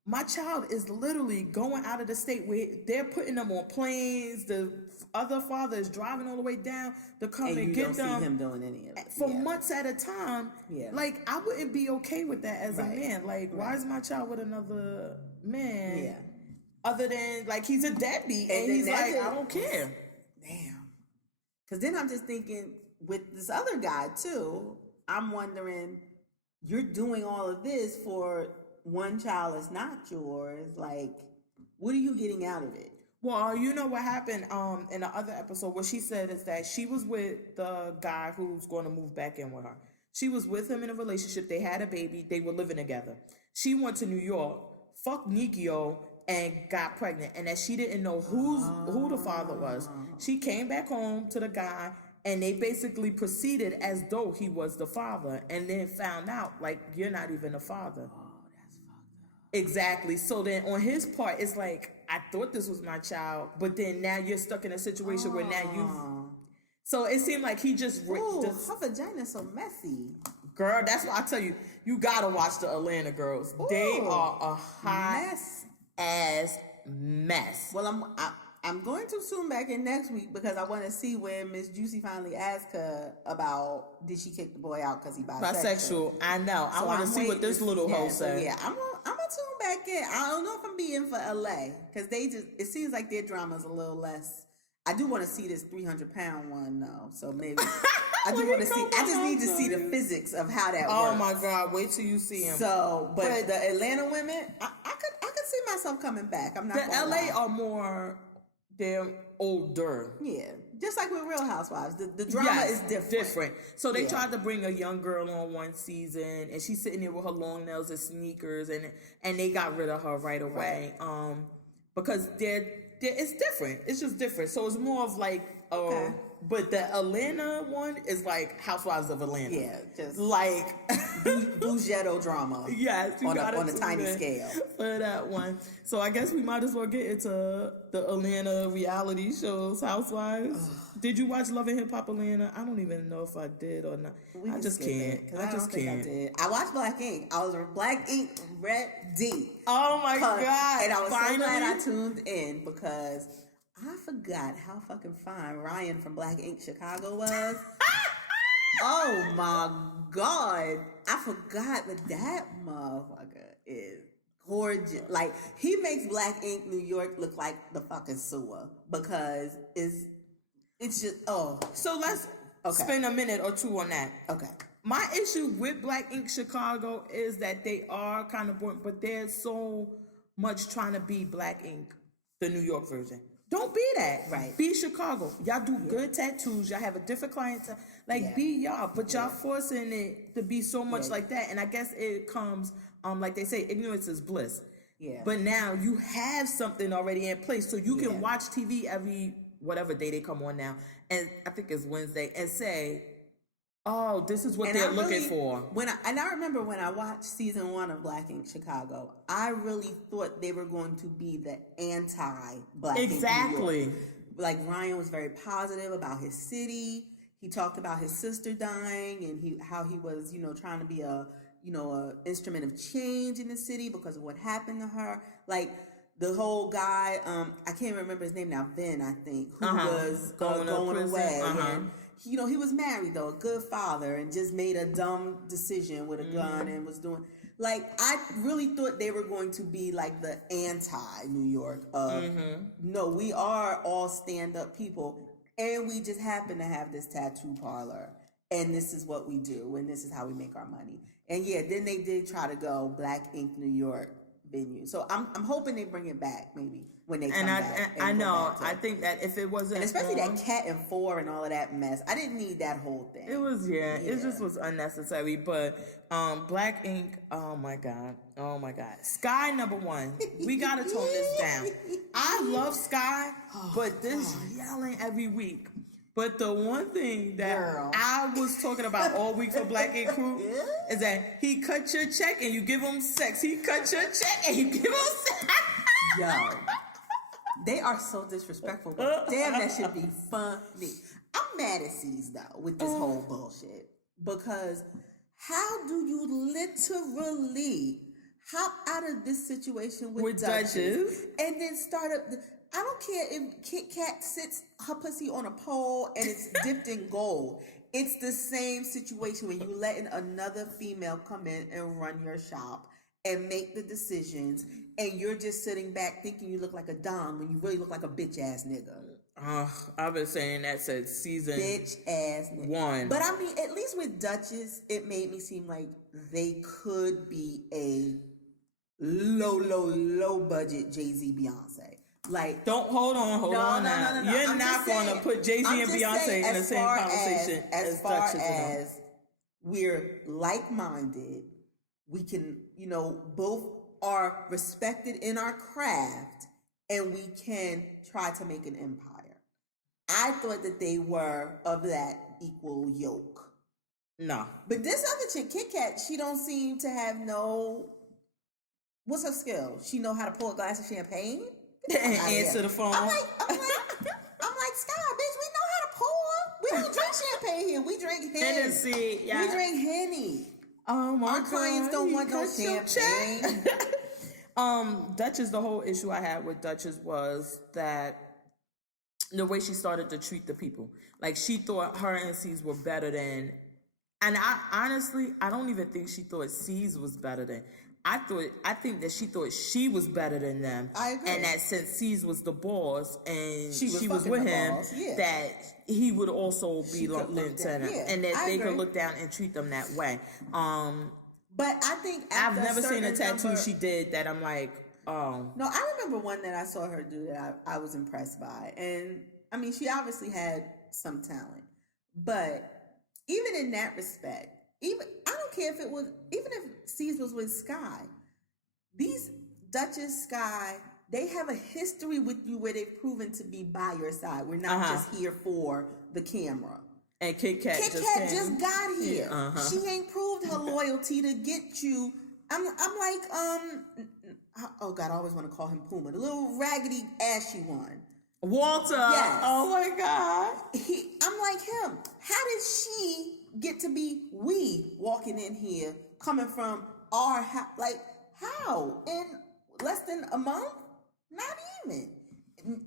My child is literally going out of the state where they're putting them on planes. The other father is driving all the way down to come and get them. You don't see him doing any of it. For months at a time. Yeah. Like, I wouldn't be okay with that as a Right. man. Like, why is my child with another man? Yeah. Other than, like, he's a deadbeat. And he's like, I don't care. Damn. Because then I'm just thinking, with this other guy, too, I'm wondering, you're doing all of this for one child is not yours. Like, what are you getting out of it? Well, you know what happened in the other episode, what she said is that she was with the guy who's going to move back in with her. She was with him in a relationship. They had a baby. They were living together. She went to New York, fucked Nikio, and got pregnant. And that she didn't know who the father was. She came back home to the guy, and they basically proceeded as though he was the father. And then found out, like, you're not even the father. Exactly. So then on his part, it's like, I thought this was my child, but then now you're stuck in a situation where now you've... So it seemed like he just... Ooh, her vagina's so messy. Girl, that's why I tell you, you gotta watch the Atlanta girls. Ooh, they are a hot ass mess. Well, I'm going to tune back in next week because I want to see when Miss Juicy finally asked her about, did she kick the boy out because he bisexual? I know. So I want to see what this little hoe said. So yeah, I'm gonna tune back in. I don't know if I'm being for LA because it seems like their drama's a little less. I do want to see this 300-pound one though, so maybe I do want to see. I just need to see the physics of how that works. Oh my God! Wait till you see him. So, but the Atlanta women, I could see myself coming back. I'm not. The LA are more. They're older. Yeah. Just like with Real Housewives. The drama is different. So they tried to bring a young girl on one season, and she's sitting there with her long nails and sneakers, and they got rid of her right away. Right. Because it's different. It's just different. So it's more of like but the Atlanta one is like Housewives of Atlanta. Yeah, just like Bougetto drama. Yes, you on a tiny scale for that one. So I guess we might as well get into the Atlanta reality shows, Housewives. Did you watch Love and Hip Hop Atlanta? I don't even know if I did or not. I just can't. I just can't. I did. I watched Black Ink. I was Black Ink ready. Oh my God! And I was so glad I tuned in because I forgot how fucking fine Ryan from Black Ink Chicago was. Oh my God. I forgot that motherfucker is gorgeous. Like, he makes Black Ink New York look like the fucking sewer because it's just, So let's spend a minute or two on that. Okay. My issue with Black Ink Chicago is that they are kind of boring, but they're so much trying to be Black Ink, the New York version. Don't be that. Right. Be Chicago. Y'all do good tattoos. Y'all have a different clientele. Like, be y'all. But y'all forcing it to be so much like that. And I guess it comes, like they say, ignorance is bliss. Yeah. But now you have something already in place. So you can watch TV every whatever day they come on now. And I think it's Wednesday. And say, oh, this is what they're looking for. I remember when I watched season 1 of Black Ink Chicago, I really thought they were going to be the anti-Black Ink New York. like Ryan was very positive about his city. He talked about his sister dying and how he was, trying to be a instrument of change in the city because of what happened to her. Like the whole guy, I can't remember his name now, Ben, I think, who was going away. And he was married though, a good father, and just made a dumb decision with a gun and was doing. Like, I really thought they were going to be like the anti-New York of, no, we are all stand-up people, and we just happen to have this tattoo parlor, and this is what we do, and this is how we make our money. And yeah, then they did try to go Black Ink New York venue. So I'm hoping they bring it back maybe when they come back. And I know. I think that if it wasn't, and especially that Cat and 4 and all of that mess, I didn't need that whole thing. It was it just was unnecessary. But Black Ink, oh my god, Sky #1. We gotta tone this down. I love Sky, but this yelling every week. But the one thing that I was talking about all week for Black Ink Crew is that he cut your check and you give him sex. He cut your check and you give him sex. Yo, they are so disrespectful. But damn, that should be funny. I'm mad at C's though with this whole bullshit, because how do you literally hop out of this situation with Duchess and then start up I don't care if Kit Kat sits her pussy on a pole and it's dipped in gold. It's the same situation when you letting another female come in and run your shop and make the decisions, and you're just sitting back thinking you look like a dom when you really look like a bitch ass nigga. I've been saying that since season bitch ass nigga. 1. But I mean, at least with Duchess, it made me seem like they could be a low budget Jay-Z Beyonce. Like, don't hold on now. No. You're not going to put Jay-Z and Beyonce in the same conversation as far as we're like-minded, we can, both are respected in our craft, and we can try to make an empire. I thought that they were of that equal yoke. No. But this other chick, Kit Kat, she don't seem to have what's her skill? She know how to pour a glass of champagne? And answer the phone. I'm like, Sky, bitch, we know how to pour. We don't drink champagne here. We drink Henny. We drink Henny. Oh my God. Our clients don't want no champagne. Duchess, the whole issue I had with Duchess was that the way she started to treat the people. Like, she thought her and C's were better than, and I don't even think she thought C's was better than. I think that she thought she was better than them. I agree. And that since C's was the boss and she was with him, yeah, that he would also be lumped into them. Yeah, and that they could look down and treat them that way. But I think I've never seen a tattoo she did that I'm like, oh. No, I remember one that I saw her do that I was impressed by. And I mean, she obviously had some talent. But even in that respect, I don't care if it was, even if C's was with Sky, these Duchess, Sky, they have a history with you where they've proven to be by your side. We're not just here for the camera. And Kit Kat just got here. She ain't proved her loyalty to get you. I'm like, oh God, I always want to call him Puma, the little raggedy ashy one. Walter. Yes. Oh my God. I'm like him. How did she get to be we walking in here coming from our house? Like, how? In less than a month? Not even.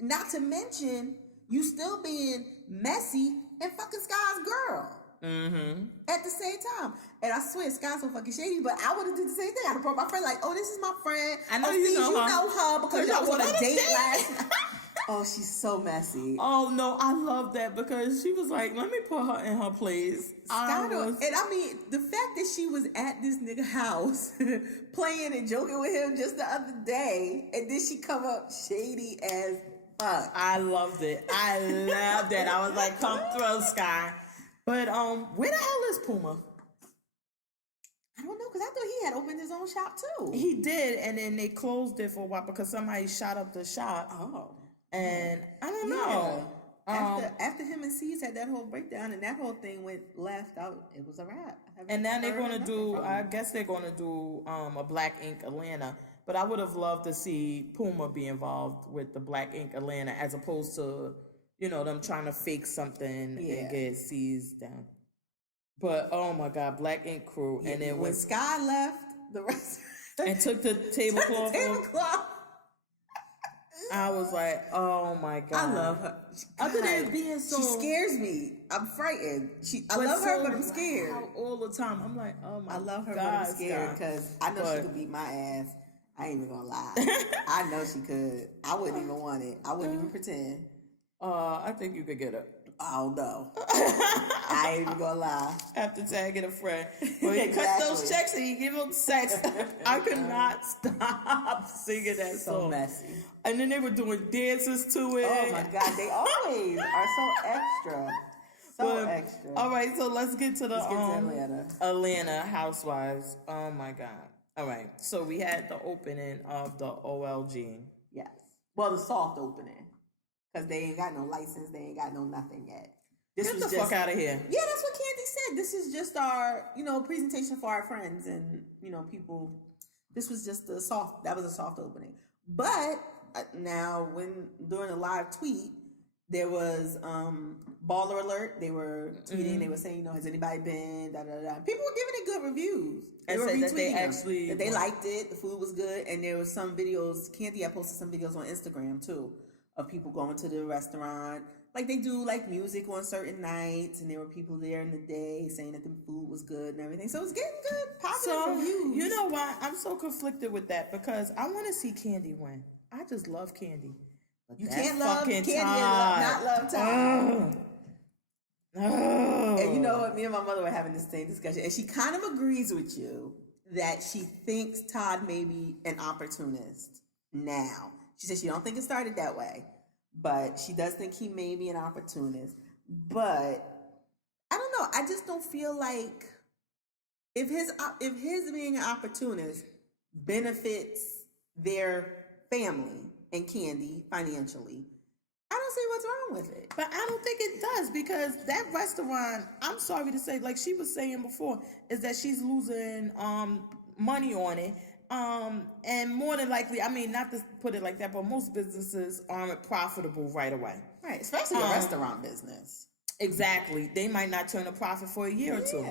Not to mention, you still being messy and fucking Sky's girl. At the same time. And I swear, Sky's so fucking shady, but I would have did the same thing. I'd have brought my friend, like, oh, this is my friend. I know you know her because y'all was on a date last night. Oh, she's so messy. Oh no, I love that because she was like, let me put her in her place. And I mean, the fact that she was at this nigga house playing and joking with him just the other day, and then she come up shady as fuck. I loved it. I loved it. I was like, come through, Sky. But where the hell is Puma? I don't know, because I thought he had opened his own shop too. He did, and then they closed it for a while because somebody shot up the shop. Oh. And I don't know. After him and C's had that whole breakdown and that whole thing went left out, it was a wrap. And now they're going to do, I guess they're going to do a Black Ink Atlanta. But I would have loved to see Puma be involved with the Black Ink Atlanta as opposed to them trying to fake something Yeah. and get seized down. But oh my God, Black Ink Crew, Yeah, and then when Sky left the rest and took the tablecloth off, I was like, oh my God, I love her. Other than being so, she scares me. I'm frightened. I love her, but I'm scared all the time. I'm like, oh my God, I love her, but I'm scared because I know she could beat my ass. I ain't even gonna lie. I know she could. I wouldn't even want it. I wouldn't even pretend. I think you could get her. Oh no. I ain't even gonna lie. After tagging a friend. Well, you cut those checks and you give them sex. I could not stop singing that song. So messy. And then they were doing dances to it. Oh my God, they always are so extra. Extra. All right, so let's get to Atlanta Housewives. Oh my God. All right, so we had the opening of the OLG. Yes. Well, the soft opening. Because they ain't got no license, they ain't got no nothing yet. Get the fuck out of here. Yeah, that's what Candy said. This is just our, presentation for our friends and, people. This was just that was a soft opening. But now during a live tweet, there was baller alert. They were tweeting, they were saying, has anybody been, da, da, da. People were giving it good reviews. They were retweeting that they liked it, the food was good, and there was some videos, Candy had posted some videos on Instagram too, of people going to the restaurant. Like they do like music on certain nights, and there were people there in the day saying that the food was good and everything. So it's getting good, positive reviews. You know why? I'm so conflicted with that because I want to see Candy win. I just love Candy. But you can't love Candy and not love Todd. And you know what? Me and my mother were having this same discussion, and she kind of agrees with you that she thinks Todd may be an opportunist now. She said she don't think it started that way, but she does think he may be an opportunist. But I don't know. I just don't feel like if his being an opportunist benefits their family and Candy financially, I don't see what's wrong with it. But I don't think it does because that restaurant, I'm sorry to say, like she was saying before, is that she's losing money on it. And more than likely, I mean, not to put it like that, but most businesses aren't profitable right away. Right, especially the restaurant business. Exactly. They might not turn a profit for a year or two.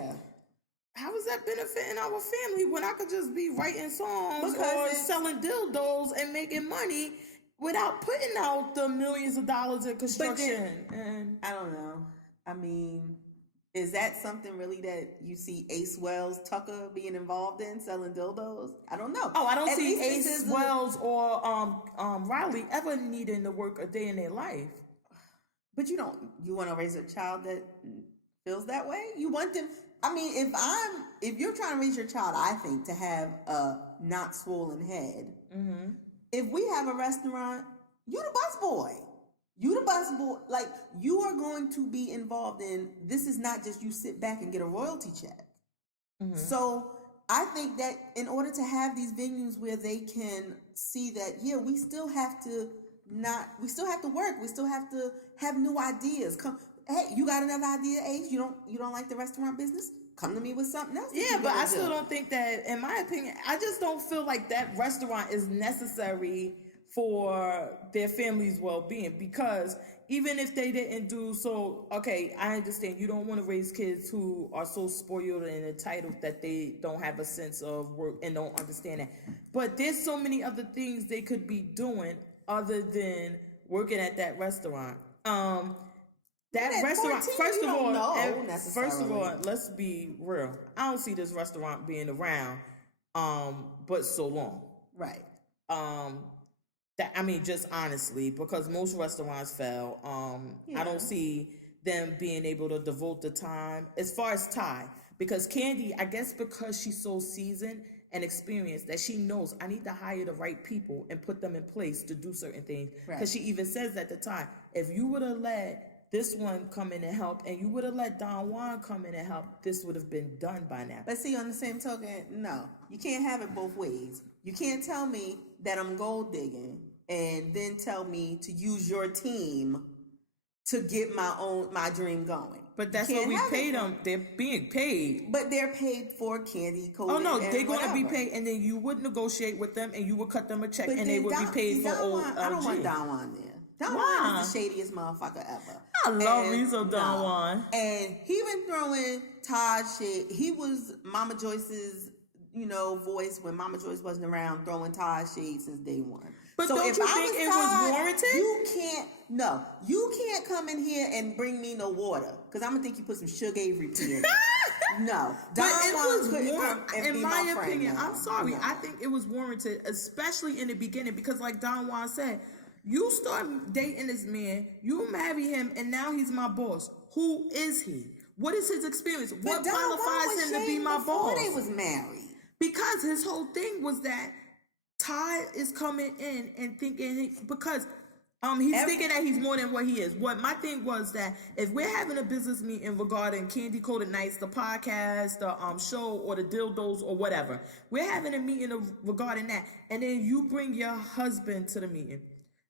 How is that benefiting our family when I could just be writing songs or selling dildos and making money without putting out the millions of dollars in construction? And I don't know. I mean, is that something really that you see Ace Wells Tucker being involved in, selling dildos? I don't know. Oh, I don't see Ace Wells or Riley ever needing to work a day in their life. But you want to raise a child that feels that way? You want them. I mean, if you're trying to raise your child, I think to have a not swollen head. Mm-hmm. If we have a restaurant, you the busboy. You the busboy. Like, you are going to be involved in, this is not just you sit back and get a royalty check. Mm-hmm. So I think that in order to have these venues where they can see that, yeah, we still have to work. We still have to have new ideas. Hey, you got another idea, Ace? You don't like the restaurant business? Come to me with something else. Yeah, but I still don't think that, in my opinion, I just don't feel like that restaurant is necessary for their family's well-being, because even if they didn't do so, okay, I understand you don't want to raise kids who are so spoiled and entitled that they don't have a sense of work and don't understand that. But there's so many other things they could be doing other than working at that restaurant. That restaurant, first of all, let's be real. I don't see this restaurant being around, but so long. Right. Just honestly, because most restaurants fail. I don't see them being able to devote the time as far as Ty, because Candy, I guess because she's so seasoned and experienced that she knows I need to hire the right people and put them in place to do certain things. Because she even says at the time, if you would have let this one come in and help, and you would have let Don Juan come in and help, this would have been done by now. But see, on the same token, no, you can't have it both ways. You can't tell me that I'm gold digging and then tell me to use your team to get my dream going. But that's what we pay them. They're being paid. But they're paid for Candy, Cody. Oh no, they're going to be paid, and then you would negotiate with them, and you would cut them a check, and they would be paid for old LG. I don't want Don Juan there. Don Juan is the shadiest motherfucker ever. I love me some Don Juan. And he been throwing Todd shit. He was Mama Joyce's, voice when Mama Joyce wasn't around, throwing Todd shade since day one. But so don't you think it was warranted? You can't come in here and bring me no water, because I'm gonna think you put some Sugar Avery tea in it. No, but it was warranted. In my opinion, I'm sorry. No. I think it was warranted, especially in the beginning, because like Don Juan said, you start dating this man, you marry him, and now he's my boss. Who is he? What is his experience? What qualifies him to be my boss? Before they was married. Because his whole thing was that Todd is coming in and thinking, because he's thinking that he's more than what he is. What my thing was that if we're having a business meeting regarding Candy Coated Nights, the podcast, the show, or the dildos or whatever, we're having a meeting regarding that, and then you bring your husband to the meeting.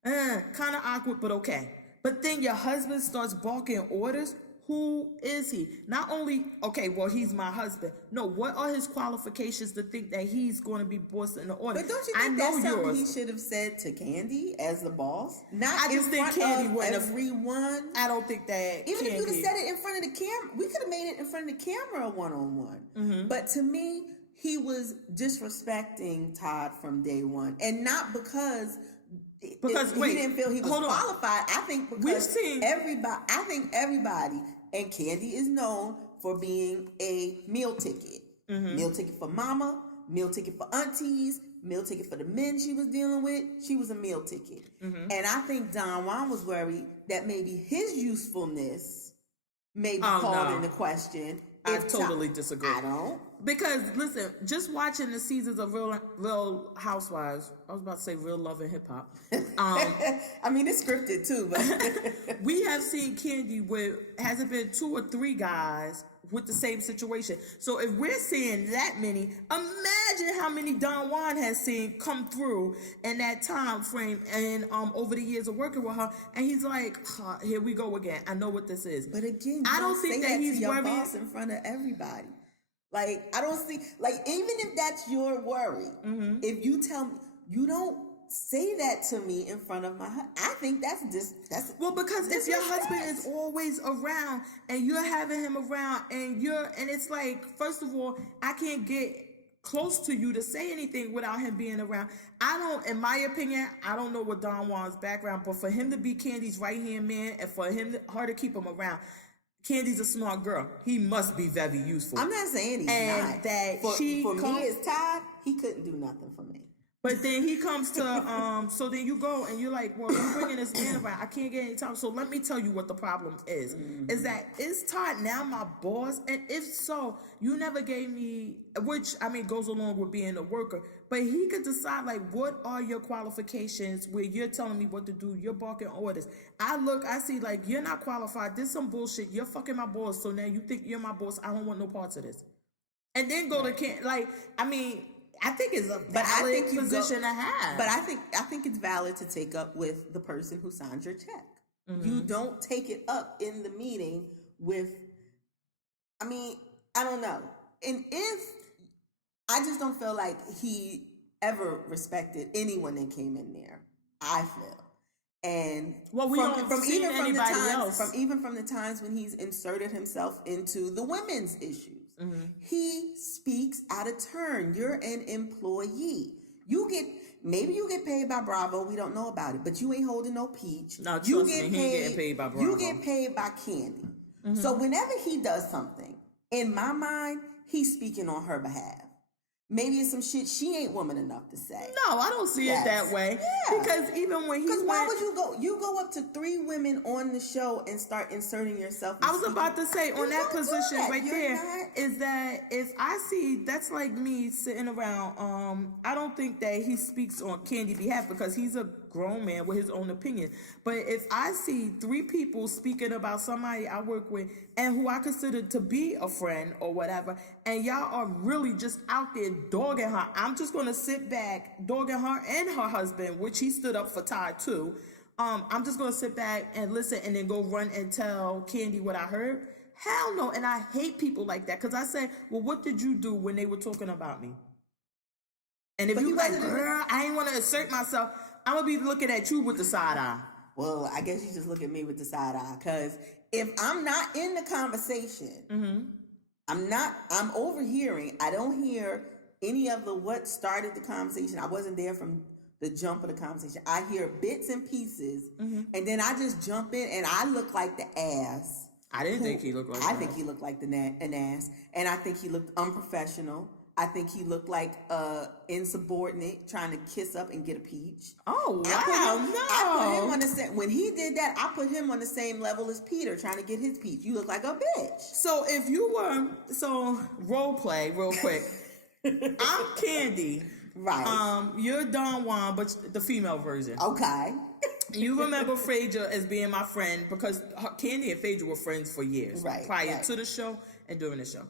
Kind of awkward, but okay. But then your husband starts barking orders. Who is he? Not only, okay, well, he's my husband. No, what are his qualifications to think that he's going to be boss in the order? But don't you think that's something he should have said to Candy as the boss? I just think Candy wouldn't have. Everyone. I don't think that. Even if you would have said it in front of the camera, we could have made it in front of the camera one-on-one. Mm-hmm. But to me, he was disrespecting Todd from day one, and not because he didn't feel he was qualified. I think because everybody, and Candy is known for being a meal ticket. Mm-hmm. Meal ticket for mama, meal ticket for aunties, meal ticket for the men she was dealing with. She was a meal ticket. Mm-hmm. And I think Don Juan was worried that maybe his usefulness may be called into question. I totally disagree. I don't. Because, listen, just watching the seasons of Real Housewives, I was about to say Real Love and Hip Hop. I mean, it's scripted too, but we have seen Candy with, has it been 2 or 3 guys with the same situation? So if we're seeing that many, imagine how many Don Juan has seen come through in that time frame and over the years of working with her, and he's like, here we go again. I know what this is. But again, I don't think that he's your worried boss in front of everybody. Like, I don't see, like, even if that's your worry, mm-hmm. if you tell me, you don't say that to me in front of my husband. I think that's well, because if your husband is always around and you're having him around and it's like, first of all, I can't get close to you to say anything without him being around. In my opinion, I don't know what Don Juan's background, but for him to be Candy's right-hand man and for her to keep him around, Candy's a smart girl. He must be very useful. I'm not saying he's not. That for me as Todd, he couldn't do nothing for me. But then he comes to, so then you go and you're like, well, you're bringing this man around. I can't get any time. So let me tell you what the problem is. Mm-hmm. Is that, is Todd now my boss? And if so, you never gave me, which, I mean, goes along with being a worker. But he could decide, like, what are your qualifications where you're telling me what to do? You're barking orders. I see, like, you're not qualified. This some bullshit. You're fucking my boss. So now you think you're my boss. I don't want no parts of this. And then go to, I think it's a valid position to have. But I think it's valid to take up with the person who signs your check. Mm-hmm. You don't take it up in the meeting with, I don't know. And I just don't feel like he ever respected anyone that came in there, I feel. And even from the times when he's inserted himself into the women's issues. Mm-hmm. He speaks out of turn. You're an employee. Maybe you get paid by Bravo. We don't know about it, but you ain't holding no peach. No, trust me, he ain't getting paid by Bravo. You get paid by Candy. Mm-hmm. So whenever he does something, in my mind, he's speaking on her behalf. Maybe it's some shit she ain't woman enough to say. No, I don't see it that way. Yeah. Because even when why would you go? You go up to 3 women on the show and start inserting yourself. I was about to say, on that position right there, is that if I see, that's like me sitting around, I don't think that he speaks on Candy's behalf because he's a grown man with his own opinion. But if I see 3 people speaking about somebody I work with and who I consider to be a friend or whatever, and y'all are really just out there dogging her, I'm just going to sit back dogging her and her husband, which he stood up for Todd too. I'm just going to sit back and listen and then go run and tell Candy what I heard. Hell no. And I hate people like that because I say, well, what did you do when they were talking about me? And if you like, girl, I ain't want to assert myself, I'm going to be looking at you with the side eye. Well, I guess you just look at me with the side eye. Because if I'm not in the conversation, I'm overhearing. I don't hear any of the what started the conversation. I wasn't there from the jump of the conversation. I hear bits and pieces, and then I just jump in, and I look like the ass. I didn't think he looked like I think he looked like an ass, and I think he looked unprofessional. I think he looked like insubordinate, trying to kiss up and get a peach. Oh, wow, I put him on the same. When he did that, I put him on the same level as Peter, trying to get his peach. You look like a bitch. So if you were, role play real quick. I'm Candy. Right. You're Don Juan, but the female version. Okay. You remember Phaedra as being my friend because Candy and Phaedra were friends for years. Right. Prior to the show and during the show.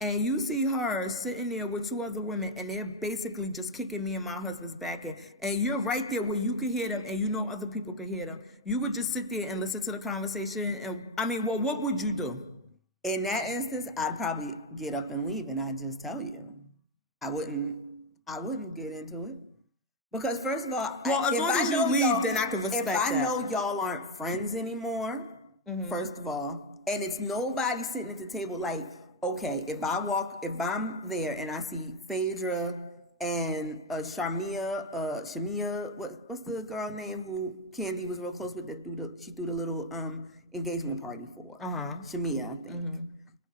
And you see her sitting there with two other women, and they're basically just kicking me and my husband's back. And you're right there where you could hear them, and you know other people could hear them. You would just sit there and listen to the conversation. And what would you do? In that instance, I'd probably get up and leave, and I'd just tell you. I wouldn't get into it. Because first of all, as long as you leave, then I can respect that. If I know y'all aren't friends anymore, first of all, and it's nobody sitting at the table like, okay, if I'm there and I see Phaedra and Shamia, what's the girl name who Candy was real close with that she threw the little engagement party for? Shamia, I think.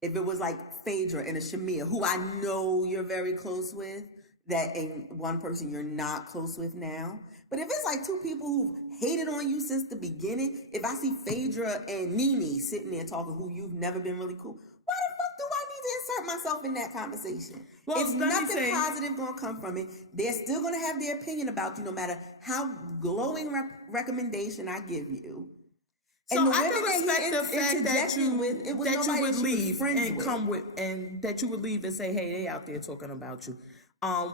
If it was like Phaedra and a Shamia, who I know you're very close with, that and one person you're not close with now. But if it's like two people who've hated on you since the beginning, if I see Phaedra and Nene sitting there talking who you've never been really cool, why the fuck do I need to insert myself in that conversation? Well, it's nothing positive going to come from it. They're still going to have their opinion about you no matter how glowing recommendation I give you. So I can respect the fact that you would leave and come with, and that you would leave and say, hey, they out there talking about you.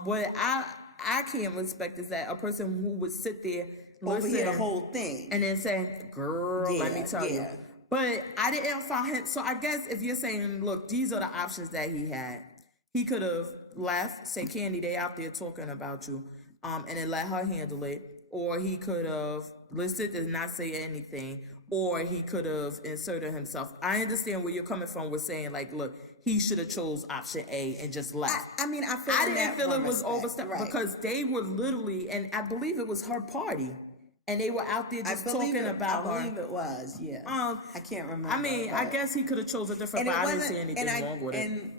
What I can't respect is that a person who would sit there, overhear the whole thing, and then say, girl, let me tell you. But I didn't find him. So I guess if you're saying, look, these are the options that he had. He could have left, say, Candy, they out there talking about you, and then let her handle it. Or he could have listened and not say anything. Or he could have inserted himself. I understand where you're coming from with saying, like, look, he should have chose option A and just left. I didn't feel it was overstepped because they were literally, and I believe it was her party. And they were out there just talking about her. I believe it was, yeah. I can't remember. I guess he could have chose a different, but I didn't see anything wrong with it. And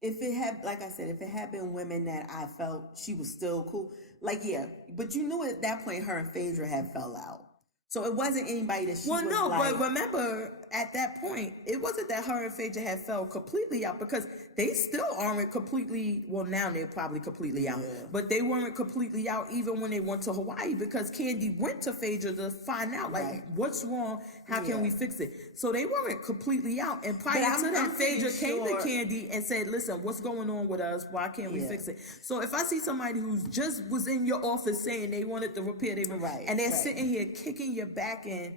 if it had, like I said, if it had been women that I felt she was still cool, like, yeah. But you knew at that point her and Phaedra had fell out. So it wasn't anybody that she was but remember, at that point, it wasn't that her and Phaedra had fell completely out because they still aren't completely, well, now they're probably completely out. Yeah. But they weren't completely out even when they went to Hawaii because Candy went to Phaedra to find out, like, what's wrong? How can we fix it? So they weren't completely out. And prior to that, Phaedra came to Candy and said, listen, what's going on with us? Why can't we fix it? So if I see somebody who's just was in your office saying they wanted to repair their and they're sitting here kicking your back in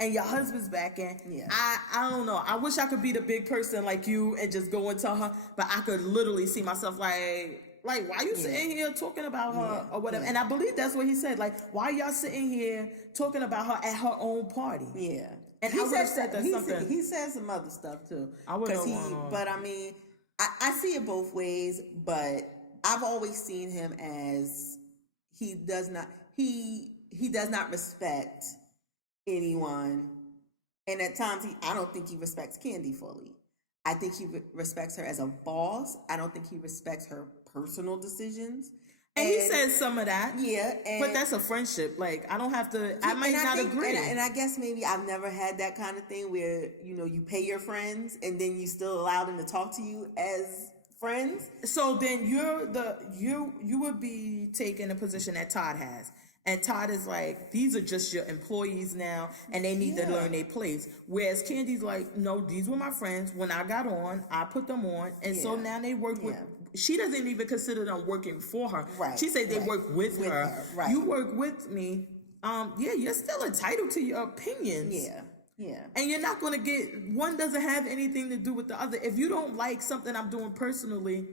and your husband's back in, I don't know. I wish I could be the big person like you and just go and tell her, but I could literally see myself like why you sitting here talking about her or whatever. And I believe that's what he said. Like, why y'all sitting here talking about her at her own party? Yeah. And he said that something. He said some other stuff too. But I mean, I see it both ways, but I've always seen him as he does not respect anyone. And at times, I don't think he respects Candy fully. I think he respects her as a boss. I don't think he respects her personal decisions. And he says some of that. Yeah. But that's a friendship. Like, I don't have to, I might not agree. And I guess maybe I've never had that kind of thing where, you pay your friends and then you still allow them to talk to you as friends. So then you would be taking a position that Todd has. And Todd is like, these are just your employees now, and they need to learn their place. Whereas Candy's like, no, these were my friends. When I got on, I put them on. And so now they work with, she doesn't even consider them working for her. Right. She says they work with her. Right. You work with me. You're still entitled to your opinions. Yeah. Yeah. And you're not going to one doesn't have anything to do with the other. If you don't like something I'm doing personally,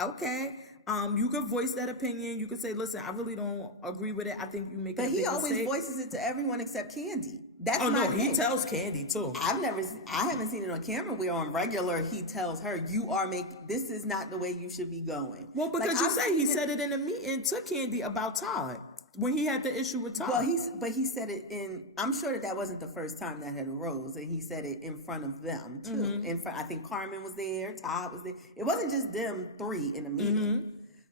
okay. You could voice that opinion. You could say, listen, I really don't agree with it. I think you make it But a he big always mistake. voices it to everyone except Candy. That's Oh, my no, thing. he tells Candy, too. I haven't seen it on camera where on regular he tells her, this is not the way you should be going. Well, because Like, he said it in a meeting to Candy about Todd when he had the issue with Todd. Well, he said it I'm sure that wasn't the first time that had arose, and he said it in front of them too. Mm-hmm. I think Carmen was there, Todd was there. It wasn't just them three in a meeting. Mm-hmm.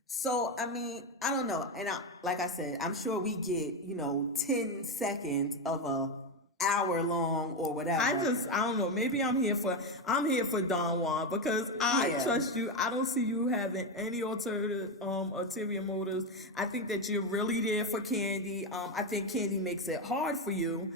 So I mean, I don't know, and like I said, I'm sure we get 10 seconds of a hour long or whatever. I don't know. Maybe I'm here for Don Juan because I trust you. I don't see you having any ulterior motives. I think that you're really there for Candy. I think Candy makes it hard for you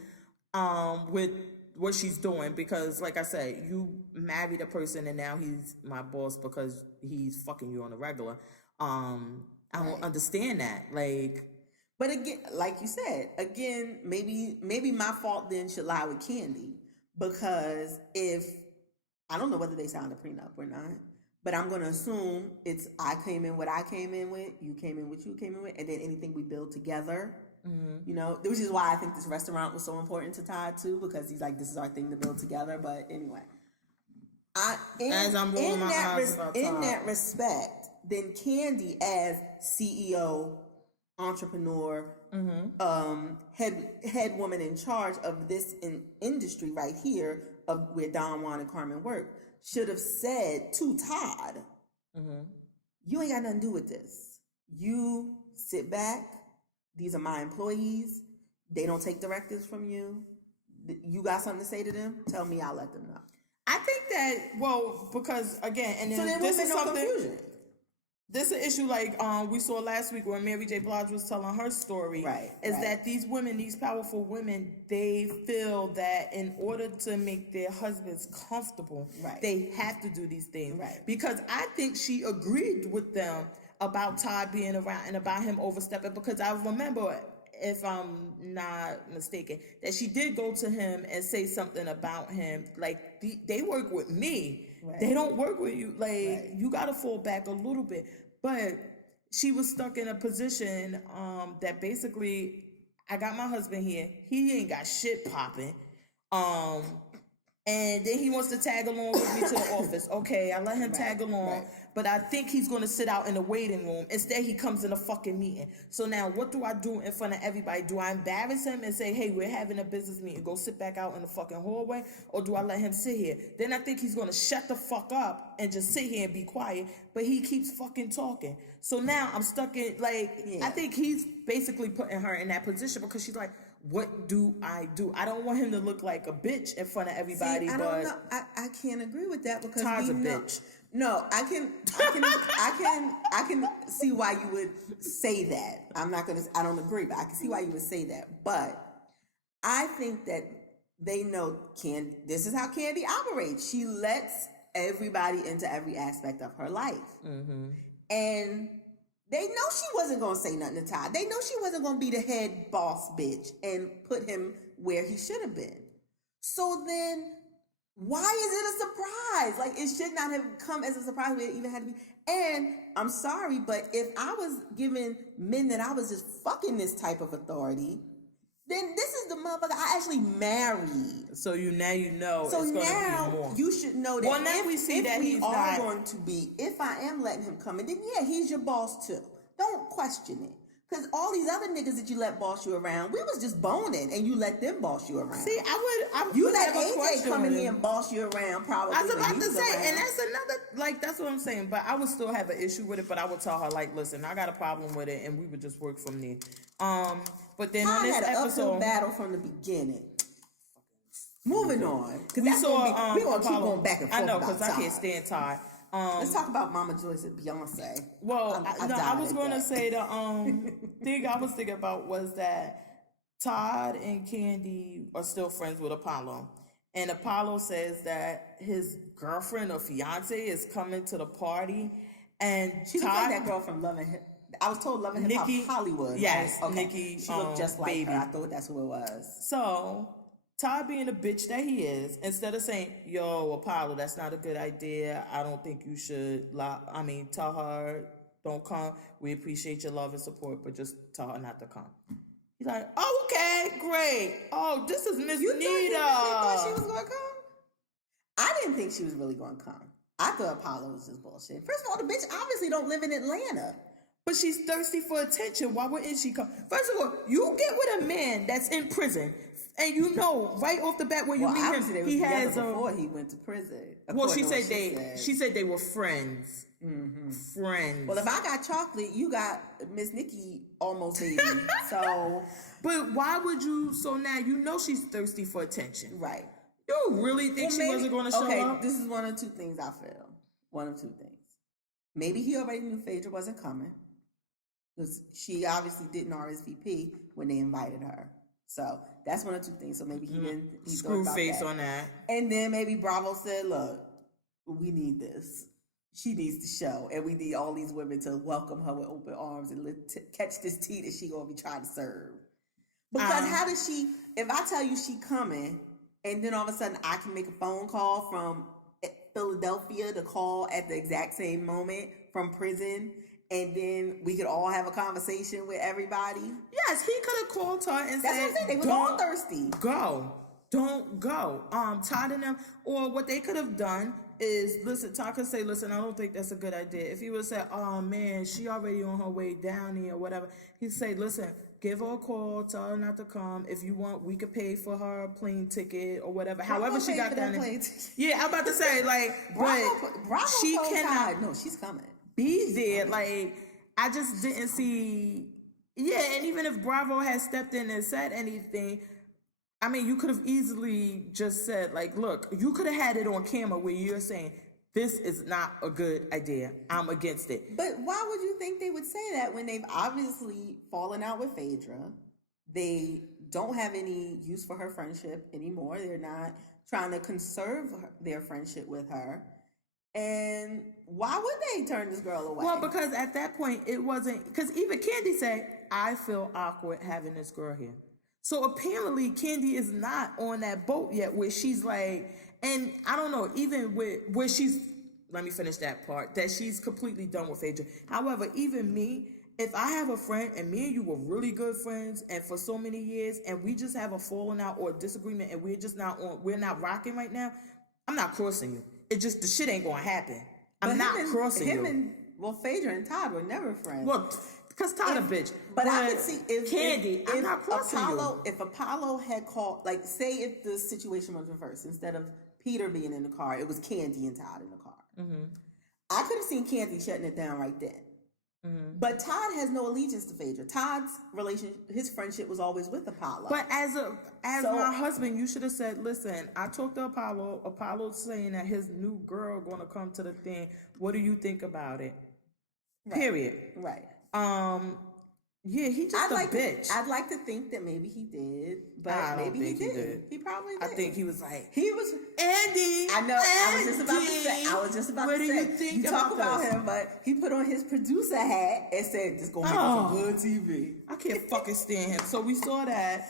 with what she's doing because, like I said, you married a person and now he's my boss because he's fucking you on a regular. I don't understand that. But again, like you said, maybe my fault then should lie with Candy because if I don't know whether they signed a prenup or not, but I'm gonna assume it's I came in what I came in with, you came in what you came in with, and then anything we build together. Mm-hmm. Which is why I think this restaurant was so important to Todd too, because he's like, this is our thing to build together. But anyway, in that respect, then Candy as CEO, entrepreneur, head woman in charge of this industry right here of where Don Juan and Carmen work should have said to Todd, you ain't got nothing to do with this. You sit back. These are my employees. They don't take directives from you. You got something to say to them? Tell me, I'll let them know. I think that, because again, and then so there this is no something. Confusion. This is an issue like we saw last week when Mary J. Blige was telling her story. Right. That these women, these powerful women, they feel that in order to make their husbands comfortable, they have to do these things. Right. Because I think she agreed with them about Todd being around and about him overstepping. Because I remember, if I'm not mistaken, that she did go to him and say something about him. Like, they work with me. Right. They don't work with you. You got to fall back a little bit. But she was stuck in a position that basically, I got my husband here. He ain't got shit popping. And then he wants to tag along with me to the office. Okay, I let him tag along. But I think he's going to sit out in the waiting room. Instead, he comes in a fucking meeting. So now what do I do in front of everybody? Do I embarrass him and say, hey, we're having a business meeting. Go sit back out in the fucking hallway? Or do I let him sit here? Then I think he's going to shut the fuck up and just sit here and be quiet. But he keeps fucking talking. So now I'm stuck in, I think he's basically putting her in that position because she's like, what do I do? I don't want him to look like a bitch in front of everybody. See, I don't know. I can't agree with that because Todd's a bitch. No, I can see why you would say that. I don't agree, but I can see why you would say that. But I think that they know this is how Candy operates. She lets everybody into every aspect of her life. Mm-hmm. And they know she wasn't going to say nothing to Todd. They know she wasn't going to be the head boss bitch and put him where he should have been. So then why is it a surprise? It should not have come as a surprise. It even had to be. And I'm sorry, but if I was giving men that I was just fucking this type of authority, then this is the motherfucker I actually married. So now you know. So it's now be more. You should know that. Well, now we see that he's not going to be. If I am letting him come in, then yeah, he's your boss too. Don't question it. Because all these other niggas that you let boss you around, we was just boning and you let them boss you around. See, you let AJ come in here and boss you around probably. I was about to say, and that's another, that's what I'm saying. But I would still have an issue with it, but I would tell her, listen, I got a problem with it, and we would just work from there. But then on this had an episode, uphill battle from the beginning. Moving on. We saw, we're going to keep going back and forth. I know, because I can't stand Todd. Let's talk about Mama Joyce and Beyonce. Well, I was going to say the thing I was thinking about was that Todd and Candy are still friends with Apollo. And Apollo says that his girlfriend or fiance is coming to the party. And she looks like that girl from Love and Hip. I was told Love and Hip Hop Hollywood. Yes, right? Okay. Nikki. She looked just like Baby. her. I thought that's who it was. So Todd being the bitch that he is, instead of saying, yo, Apollo, that's not a good idea. I don't think you should tell her, don't come. We appreciate your love and support, but just tell her not to come. He's like, oh, okay, great. Oh, this is Miss Nita. You thought she was going to come? I didn't think she was really going to come. I thought Apollo was just bullshit. First of all, the bitch obviously don't live in Atlanta. But she's thirsty for attention. Why wouldn't she come? First of all, you get with a man that's in prison, and you know right off the bat when you meet him, he has before he went to prison. Well, she said they were friends. Mm-hmm. Friends. Well, if I got chocolate, you got Miss Nikki almost 80. So, but why would you? So now you know she's thirsty for attention, right? You really think she wasn't going to show up? Okay, this is one of two things I feel. One of two things. Maybe he already knew Phaedra wasn't coming. Because she obviously didn't RSVP when they invited her. So that's one of two things. So maybe he didn't. He screw face on that. And then maybe Bravo said, look, we need this. She needs to show. And we need all these women to welcome her with open arms and catch this tea that she going to be trying to serve. Because how does she, if I tell you she coming, and then all of a sudden I can make a phone call from Philadelphia to call at the exact same moment from prison, and then we could all have a conversation with everybody. Yes, he could have called her and said, what I'm saying. They were all thirsty. Don't go. Todd and them, or what they could have done is, listen, Todd could say, listen, I don't think that's a good idea. If he would have said, oh man, she already on her way down here or whatever, he'd say, listen, give her a call, tell her not to come. If you want, we could pay for her plane ticket or whatever. However she got down there. Yeah, I'm about to say, like, Bravo she cannot. Todd, no, she's coming. Be there. Like, I just didn't see. Yeah, and even if Bravo had stepped in and said anything, I mean, you could have easily just said, like, look, you could have had it on camera where you're saying, this is not a good idea. I'm against it. But why would you think they would say that when they've obviously fallen out with Phaedra? They don't have any use for her friendship anymore. They're not trying to conserve their friendship with her. And why would they turn this girl away? Well, because at that point, it wasn't... Because even Candy said, I feel awkward having this girl here. So apparently, Candy is not on that boat yet where she's like... And I don't know, even where she's... Let me finish that part. That she's completely done with Phaedra. However, even me, if I have a friend and me and you were really good friends and for so many years and we just have a falling out or a disagreement and we're not rocking right now, I'm not crossing you. It just, the shit ain't gonna happen. I'm not crossing you. Phaedra and Todd were never friends. Well, because Todd a bitch. But I could see if Candy, I'm not crossing you. If Apollo had called, like, say if the situation was reversed, instead of Peter being in the car, it was Candy and Todd in the car. Mm-hmm. I could have seen Candy shutting it down right then. Mm-hmm. But Todd has no allegiance to Phaedra. Todd's his friendship was always with Apollo. But as my husband, you should have said, listen, I talked to Apollo. Apollo's saying that his new girl going to come to the thing. What do you think about it? Right. Period. Right. Yeah, he just bitch. I'd like to think that maybe he did, but maybe he did. He probably did. I think he was like, Andy. I know. I was just about to say. What do you think you talk about him, but he put on his producer hat and said, "This gonna make some good TV." I can't fucking stand him. So we saw that.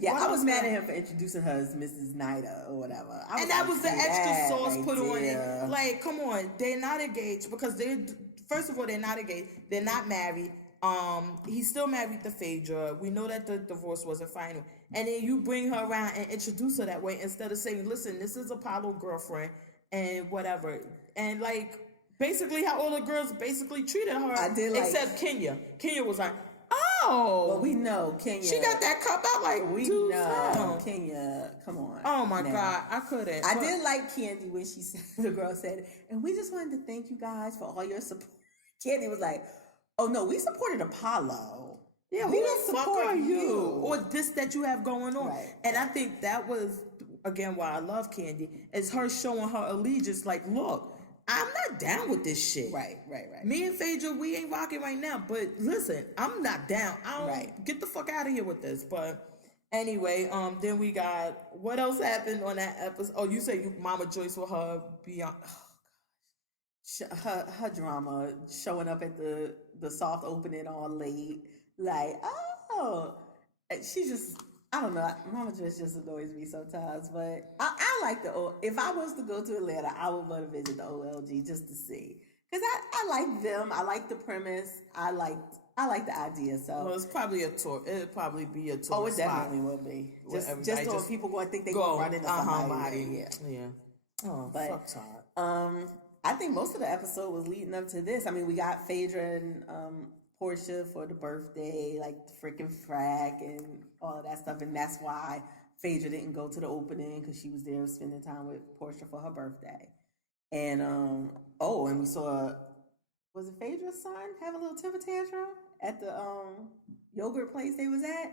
Yeah, I was mad at him for introducing her as Mrs. Nida or whatever. And that was the extra sauce put on it. Like, come on, they're not engaged because first of all, they're not engaged. They're not married. He's still married to Phaedra. We know that the divorce wasn't final. And then you bring her around and introduce her that way instead of saying, listen, this is Apollo girlfriend and whatever. And like, basically how all the girls basically treated her. Except Kenya. Kenya was like, oh. Well, we know Kenya. She got that cup out like, we know Kenya. Come on. Oh my God. I couldn't. I did like Candy when she said, the girl said, and we just wanted to thank you guys for all your support. Candy was like, oh no, we supported Apollo. Yeah, we don't support you. Or this that you have going on. Right. And I think that was, again, why I love Candy, is her showing her allegiance. Like, look, I'm not down with this shit. Right. Me and Phaedra, we ain't rocking right now. But listen, I'm not down. Get the fuck out of here with this. But anyway, then we got, what else happened on that episode? Oh, you say Mama Joyce with her beyond... Her drama, showing up at the soft opening all late, like, she just, I don't know, Mama Joyce just annoys me sometimes, but I like if I was to go to Atlanta, I would want to visit the OLG just to see, Because I like them. I like the premise. I like the idea. So well, it's probably it'll probably be a tour. Oh, it definitely will be. Just so people going to think they going to run into somebody. Yeah. Oh, but, fuck Todd. I think most of the episode was leading up to this. I mean, we got Phaedra and Portia for the birthday, like the freaking frack and all of that stuff, and that's why Phaedra didn't go to the opening because she was there spending time with Portia for her birthday. And and we saw, was it Phaedra's son have a little temper tantrum at the yogurt place they was at?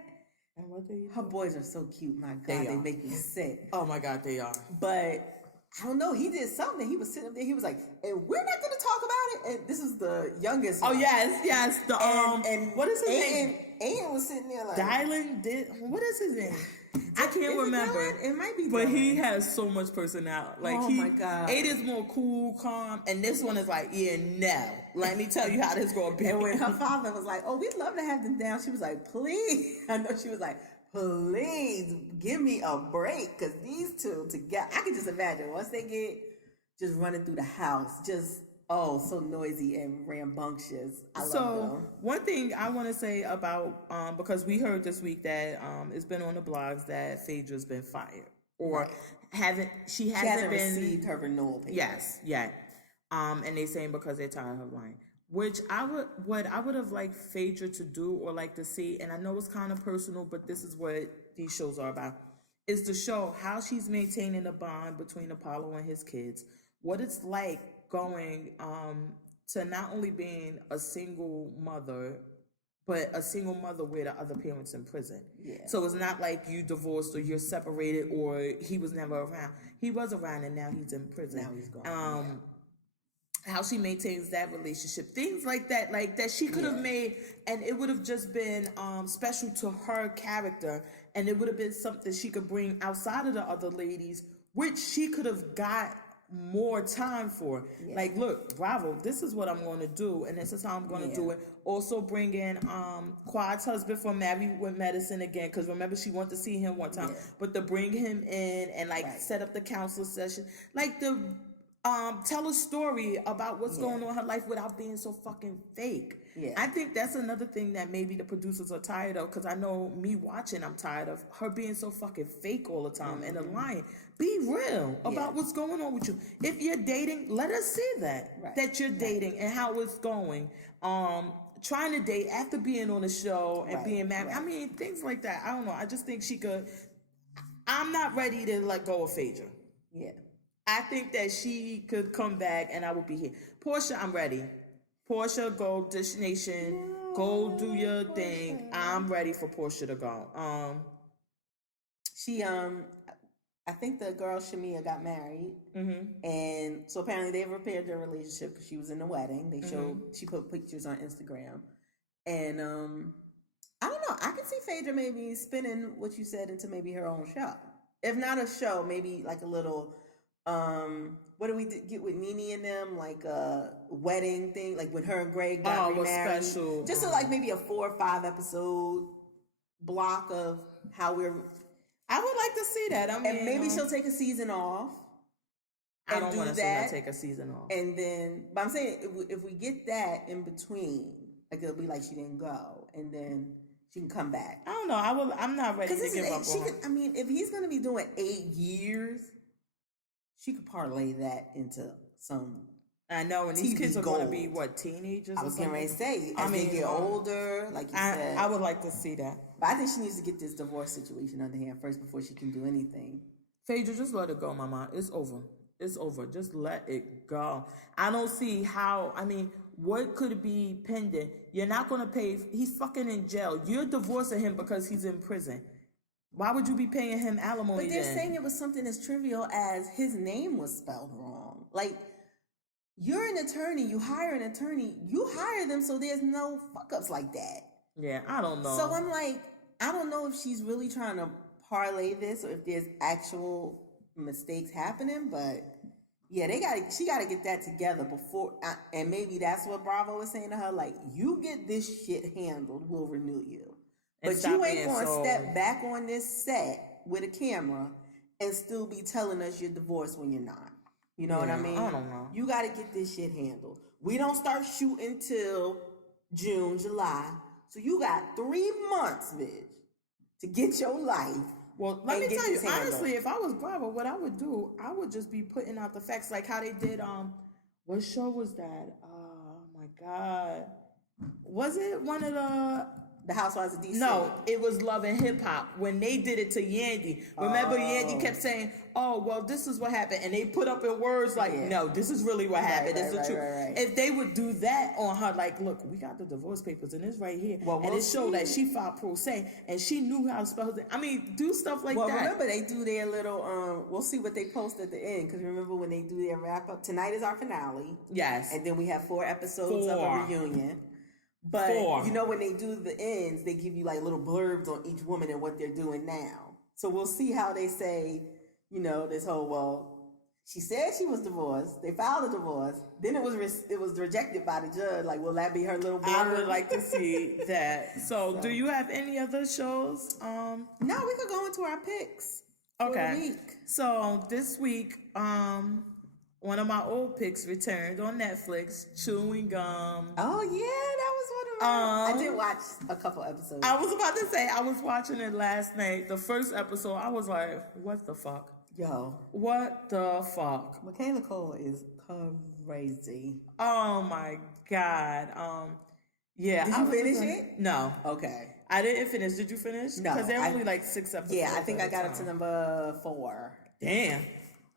And what do you Her boys are so cute, my God, they make me sick. Oh my God, they are. But I don't know, he did something. He was sitting up there, he was like, and we're not going to talk about it. And this is the youngest one. Yes. The and what is his name? Aiden was sitting there like what is his name? I can't remember. It might be but Dylan. He has so much personality. Like my God. Aiden's more cool, calm, and this one is like, no. Let me tell you how this gonna be. And when her father was like, we'd love to have them down, she was like, please. I know she was like, please give me a break, because these two together, I can just imagine once they get just running through the house, just so noisy and rambunctious. I love them. One thing I want to say about because we heard this week that it's been on the blogs that Phaedra's been fired or hasn't been received her renewal papers. Yes, yet. And they saying because they're tired of her lying. Which I would have liked Phaedra to do or like to see, and I know it's kind of personal, but this is what these shows are about, is to show how she's maintaining a bond between Apollo and his kids, what it's like going to not only being a single mother, but a single mother with the other parents in prison. Yeah. So it's not like you divorced or you're separated or he was never around. He was around and now he's in prison. Now he's gone. How she maintains that relationship, things like that she could have made, and it would have just been special to her character, and it would have been something she could bring outside of the other ladies, which she could have got more time for. Like, look, Bravo, this is what I'm going to do, and this is how I'm going to do it. Also bring in Quad's husband from Married with Medicine again, because remember she wanted to see him one time, but to bring him in and set up the counselor session, like the tell a story about what's going on in her life without being so fucking fake. Yeah. I think that's another thing that maybe the producers are tired of, because I know me watching, I'm tired of her being so fucking fake all the time and lying. Be real about what's going on with you. If you're dating, let us see that you're dating and how it's going. Trying to date after being on the show and being married. I mean, things like that. I don't know. I just think she could. I'm not ready to let go of Phaedra. Yeah. I think that she could come back and I would be here. Portia, I'm ready. Portia, go Dish Nation. Go do your thing. I'm ready for Portia to go. I think the girl Shamia got married, and so apparently they repaired their relationship because she was in the wedding. They showed, she put pictures on Instagram, and I don't know. I could see Phaedra maybe spinning what you said into maybe her own show. If not a show, maybe like a little. What do we get with Nene and them? Like a wedding thing, like when her and Greg got remarried. Special. Just so like maybe a 4 or 5 episode block of how we're. I would like to see that. I mean, and maybe she'll take a season off. I don't want to see her take a season off. And then, but I'm saying if we get that in between, like it'll be like she didn't go, and then she can come back. I don't know. I'm not ready to give up on her. I mean, if he's going to be doing 8 years. She could parlay that into some. I know, and these kids are going to be teenagers. I was getting ready to say, as they get older, like you said. I would like to see that. But I think she needs to get this divorce situation under hand first before she can do anything. Phaedra, just let it go, Mama. It's over. It's over. Just let it go. I don't see how. I mean, what could it be pending? You're not going to pay. He's fucking in jail. You're divorcing him because he's in prison. Why would you be paying him alimony? But they're saying it was something as trivial as his name was spelled wrong. Like, you're an attorney. You hire an attorney. You hire them so there's no fuck-ups like that. Yeah, I don't know. So I'm like, I don't know if she's really trying to parlay this or if there's actual mistakes happening. But, yeah, she got to get that together before. And maybe that's what Bravo was saying to her. Like, you get this shit handled, we'll renew you. But you ain't going to step back on this set with a camera and still be telling us you're divorced when you're not. You know what I mean? I don't know. You got to get this shit handled. We don't start shooting till June, July. So you got 3 months, bitch, to get your life. Well, let me tell you, honestly, if I was Bravo, what I would do, I would just be putting out the facts, like how they did. What show was that? Oh my God, was it one of the Housewives of DC? No, it was Love and Hip Hop when they did it to Yandy. Remember, Yandy kept saying, "Oh, well, this is what happened," and they put up in words like, "No, this is really what happened. This is the truth." Right. If they would do that on her, like, "Look, we got the divorce papers, and it's right here," and it showed that she filed pro se and she knew how to spell her name. I mean, do stuff like that. Well, remember they do their little. We'll see what they post at the end, because remember when they do their wrap up. Tonight is our finale. Yes, and then we have 4 episodes of a reunion. But you know, when they do the ends, they give you like little blurbs on each woman and what they're doing now. So we'll see how they say, you know, this whole, well, she said she was divorced. They filed a divorce. Then it was rejected by the judge. Like, will that be her little blurb? I would like to see that. So, do you have any other shows? No, we could go into our picks. For the week. So this week, one of my old picks returned on Netflix, Chewing Gum. Oh, yeah, that was one of my... I did watch a couple episodes. I was about to say, I was watching it last night. The first episode, I was like, what the fuck? Yo. What the fuck? Michaela Cole is crazy. Oh, my God. Yeah. Did you finish it? No. Okay. I didn't finish. Did you finish? No. Because there were only like 6 episodes. Yeah, I think I got up to number 4. Damn.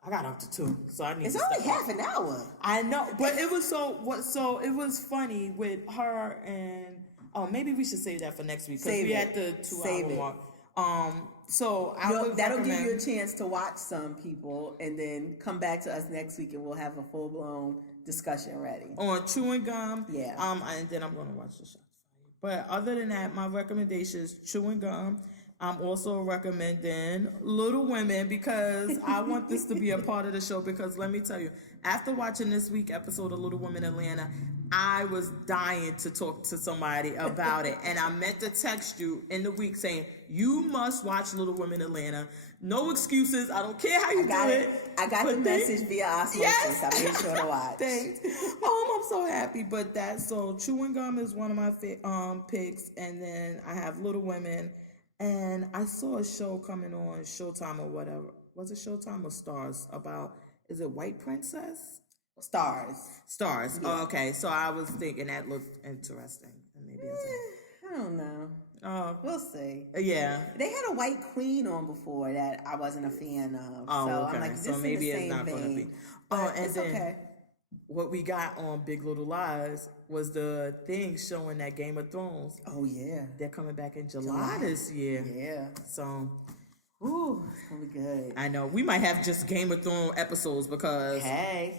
I got up to 2, so I need. It's only half an hour. I know, but it was so it was funny with her and maybe we should save that for next week because we had the 2 hour mark. So that'll give you a chance to watch some people and then come back to us next week and we'll have a full blown discussion ready on Chewing Gum. Yeah. And then I'm gonna watch the shots. But other than that, my recommendation is Chewing Gum. I'm also recommending Little Women because I want this to be a part of the show because let me tell you, after watching this week episode of Little Women Atlanta, I was dying to talk to somebody about it. And I meant to text you in the week saying, you must watch Little Women Atlanta. No excuses. I don't care how you do it. I got the message via osmosis. Yes. I made sure to watch. Thanks. I'm so happy. But so Chewing Gum is one of my picks. And then I have Little Women. And I saw a show coming on Showtime or whatever. Was it Showtime or Stars? About, is it White Princess? Stars. Yeah. Oh, okay. So I was thinking that looked interesting. And maybe I don't know. We'll see. Yeah. They had a white queen on before that I wasn't a fan of. Oh, so okay. I'm like, so maybe it's not going to be. And it's then okay. What we got on Big Little Lies was the thing showing that Game of Thrones. Oh, yeah. They're coming back in July this year. Yeah. So, it's going to be good. I know. We might have just Game of Thrones episodes because,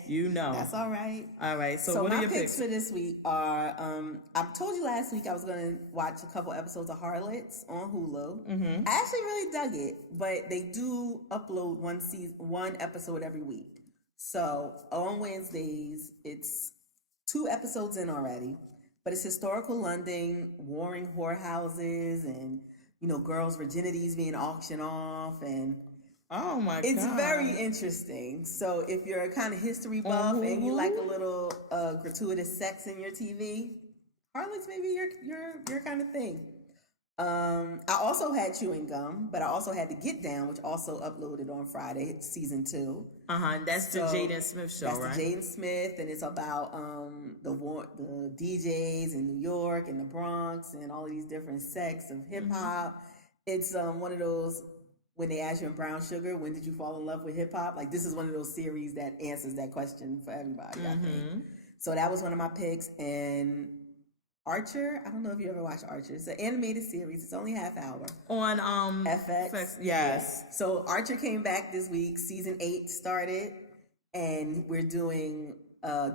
you know. That's all right. All right. So what are your picks for this week are, I told you last week I was going to watch a couple episodes of Harlots on Hulu. Mm-hmm. I actually really dug it, but they do upload one episode every week. So on Wednesdays, it's 2 episodes in already, but it's historical London, warring whorehouses, and girls' virginities being auctioned off, and oh my god, it's very interesting. So if you're a kind of history buff and you like a little gratuitous sex in your TV, Harlots may be your kind of thing. I also had Chewing Gum, but I also had The Get Down, which also uploaded on Friday, season 2. That's the Jaden Smith show, right? That's the Jaden Smith, and it's about the DJs in New York and the Bronx and all of these different sects of hip hop. It's one of those when they ask you in Brown Sugar, when did you fall in love with hip hop? Like, this is one of those series that answers that question for everybody. I think. So that was one of my picks. And Archer, I don't know if you ever watched Archer. It's an animated series. It's only half hour. On FX. Yes. Yeah. So Archer came back this week. Season 8 started. And we're doing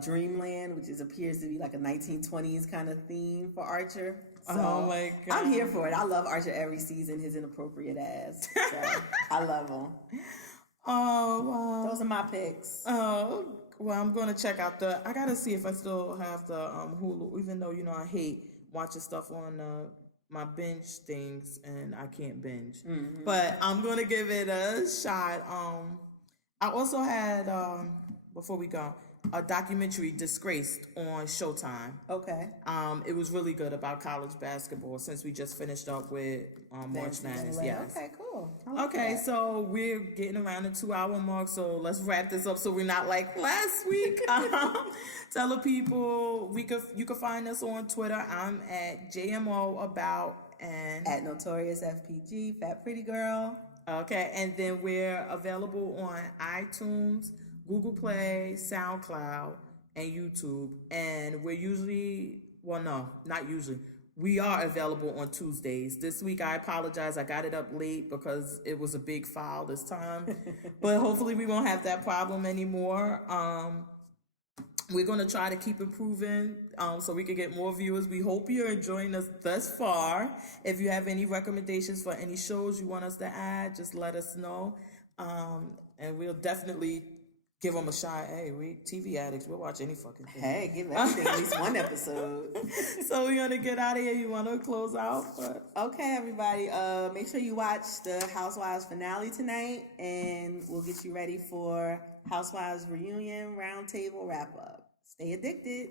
Dreamland, which appears to be like a 1920s kind of theme for Archer. So oh my god. I'm here for it. I love Archer every season, his inappropriate ass. So I love him. Oh, wow. Those are my picks. Oh, well, I'm going to check out I got to see if I still have the Hulu, even though, I hate watching stuff on my binge things and I can't binge. Mm-hmm. But I'm going to give it a shot. I also had, before we go, a documentary, Disgraced, on Showtime. Okay. It was really good about college basketball since we just finished up with March Madness. Yes. Okay, cool. I like Okay, that. so we're getting around the 2 hour mark, so let's wrap this up so we're not like last week. Tell the people you can find us on Twitter. I'm at JMO About and At Notorious FPG, Fat Pretty Girl. okay, and then we're available on iTunes, Google Play, SoundCloud, and YouTube. And we're usually, well, no, not usually. We are available on Tuesdays. This week, I apologize. I got it up late because it was a big file this time. But hopefully, we won't have that problem anymore. We're going to try to keep improving so we can get more viewers. We hope you're enjoying us thus far. If you have any recommendations for any shows you want us to add, just let us know. And we'll definitely give them a shot. Hey, we TV addicts. We'll watch any fucking thing. Hey, give everything at least one episode. So we're going to get out of here. You want to close out? Okay, everybody. Make sure you watch the Housewives finale tonight, and we'll get you ready for Housewives reunion roundtable wrap up. Stay addicted.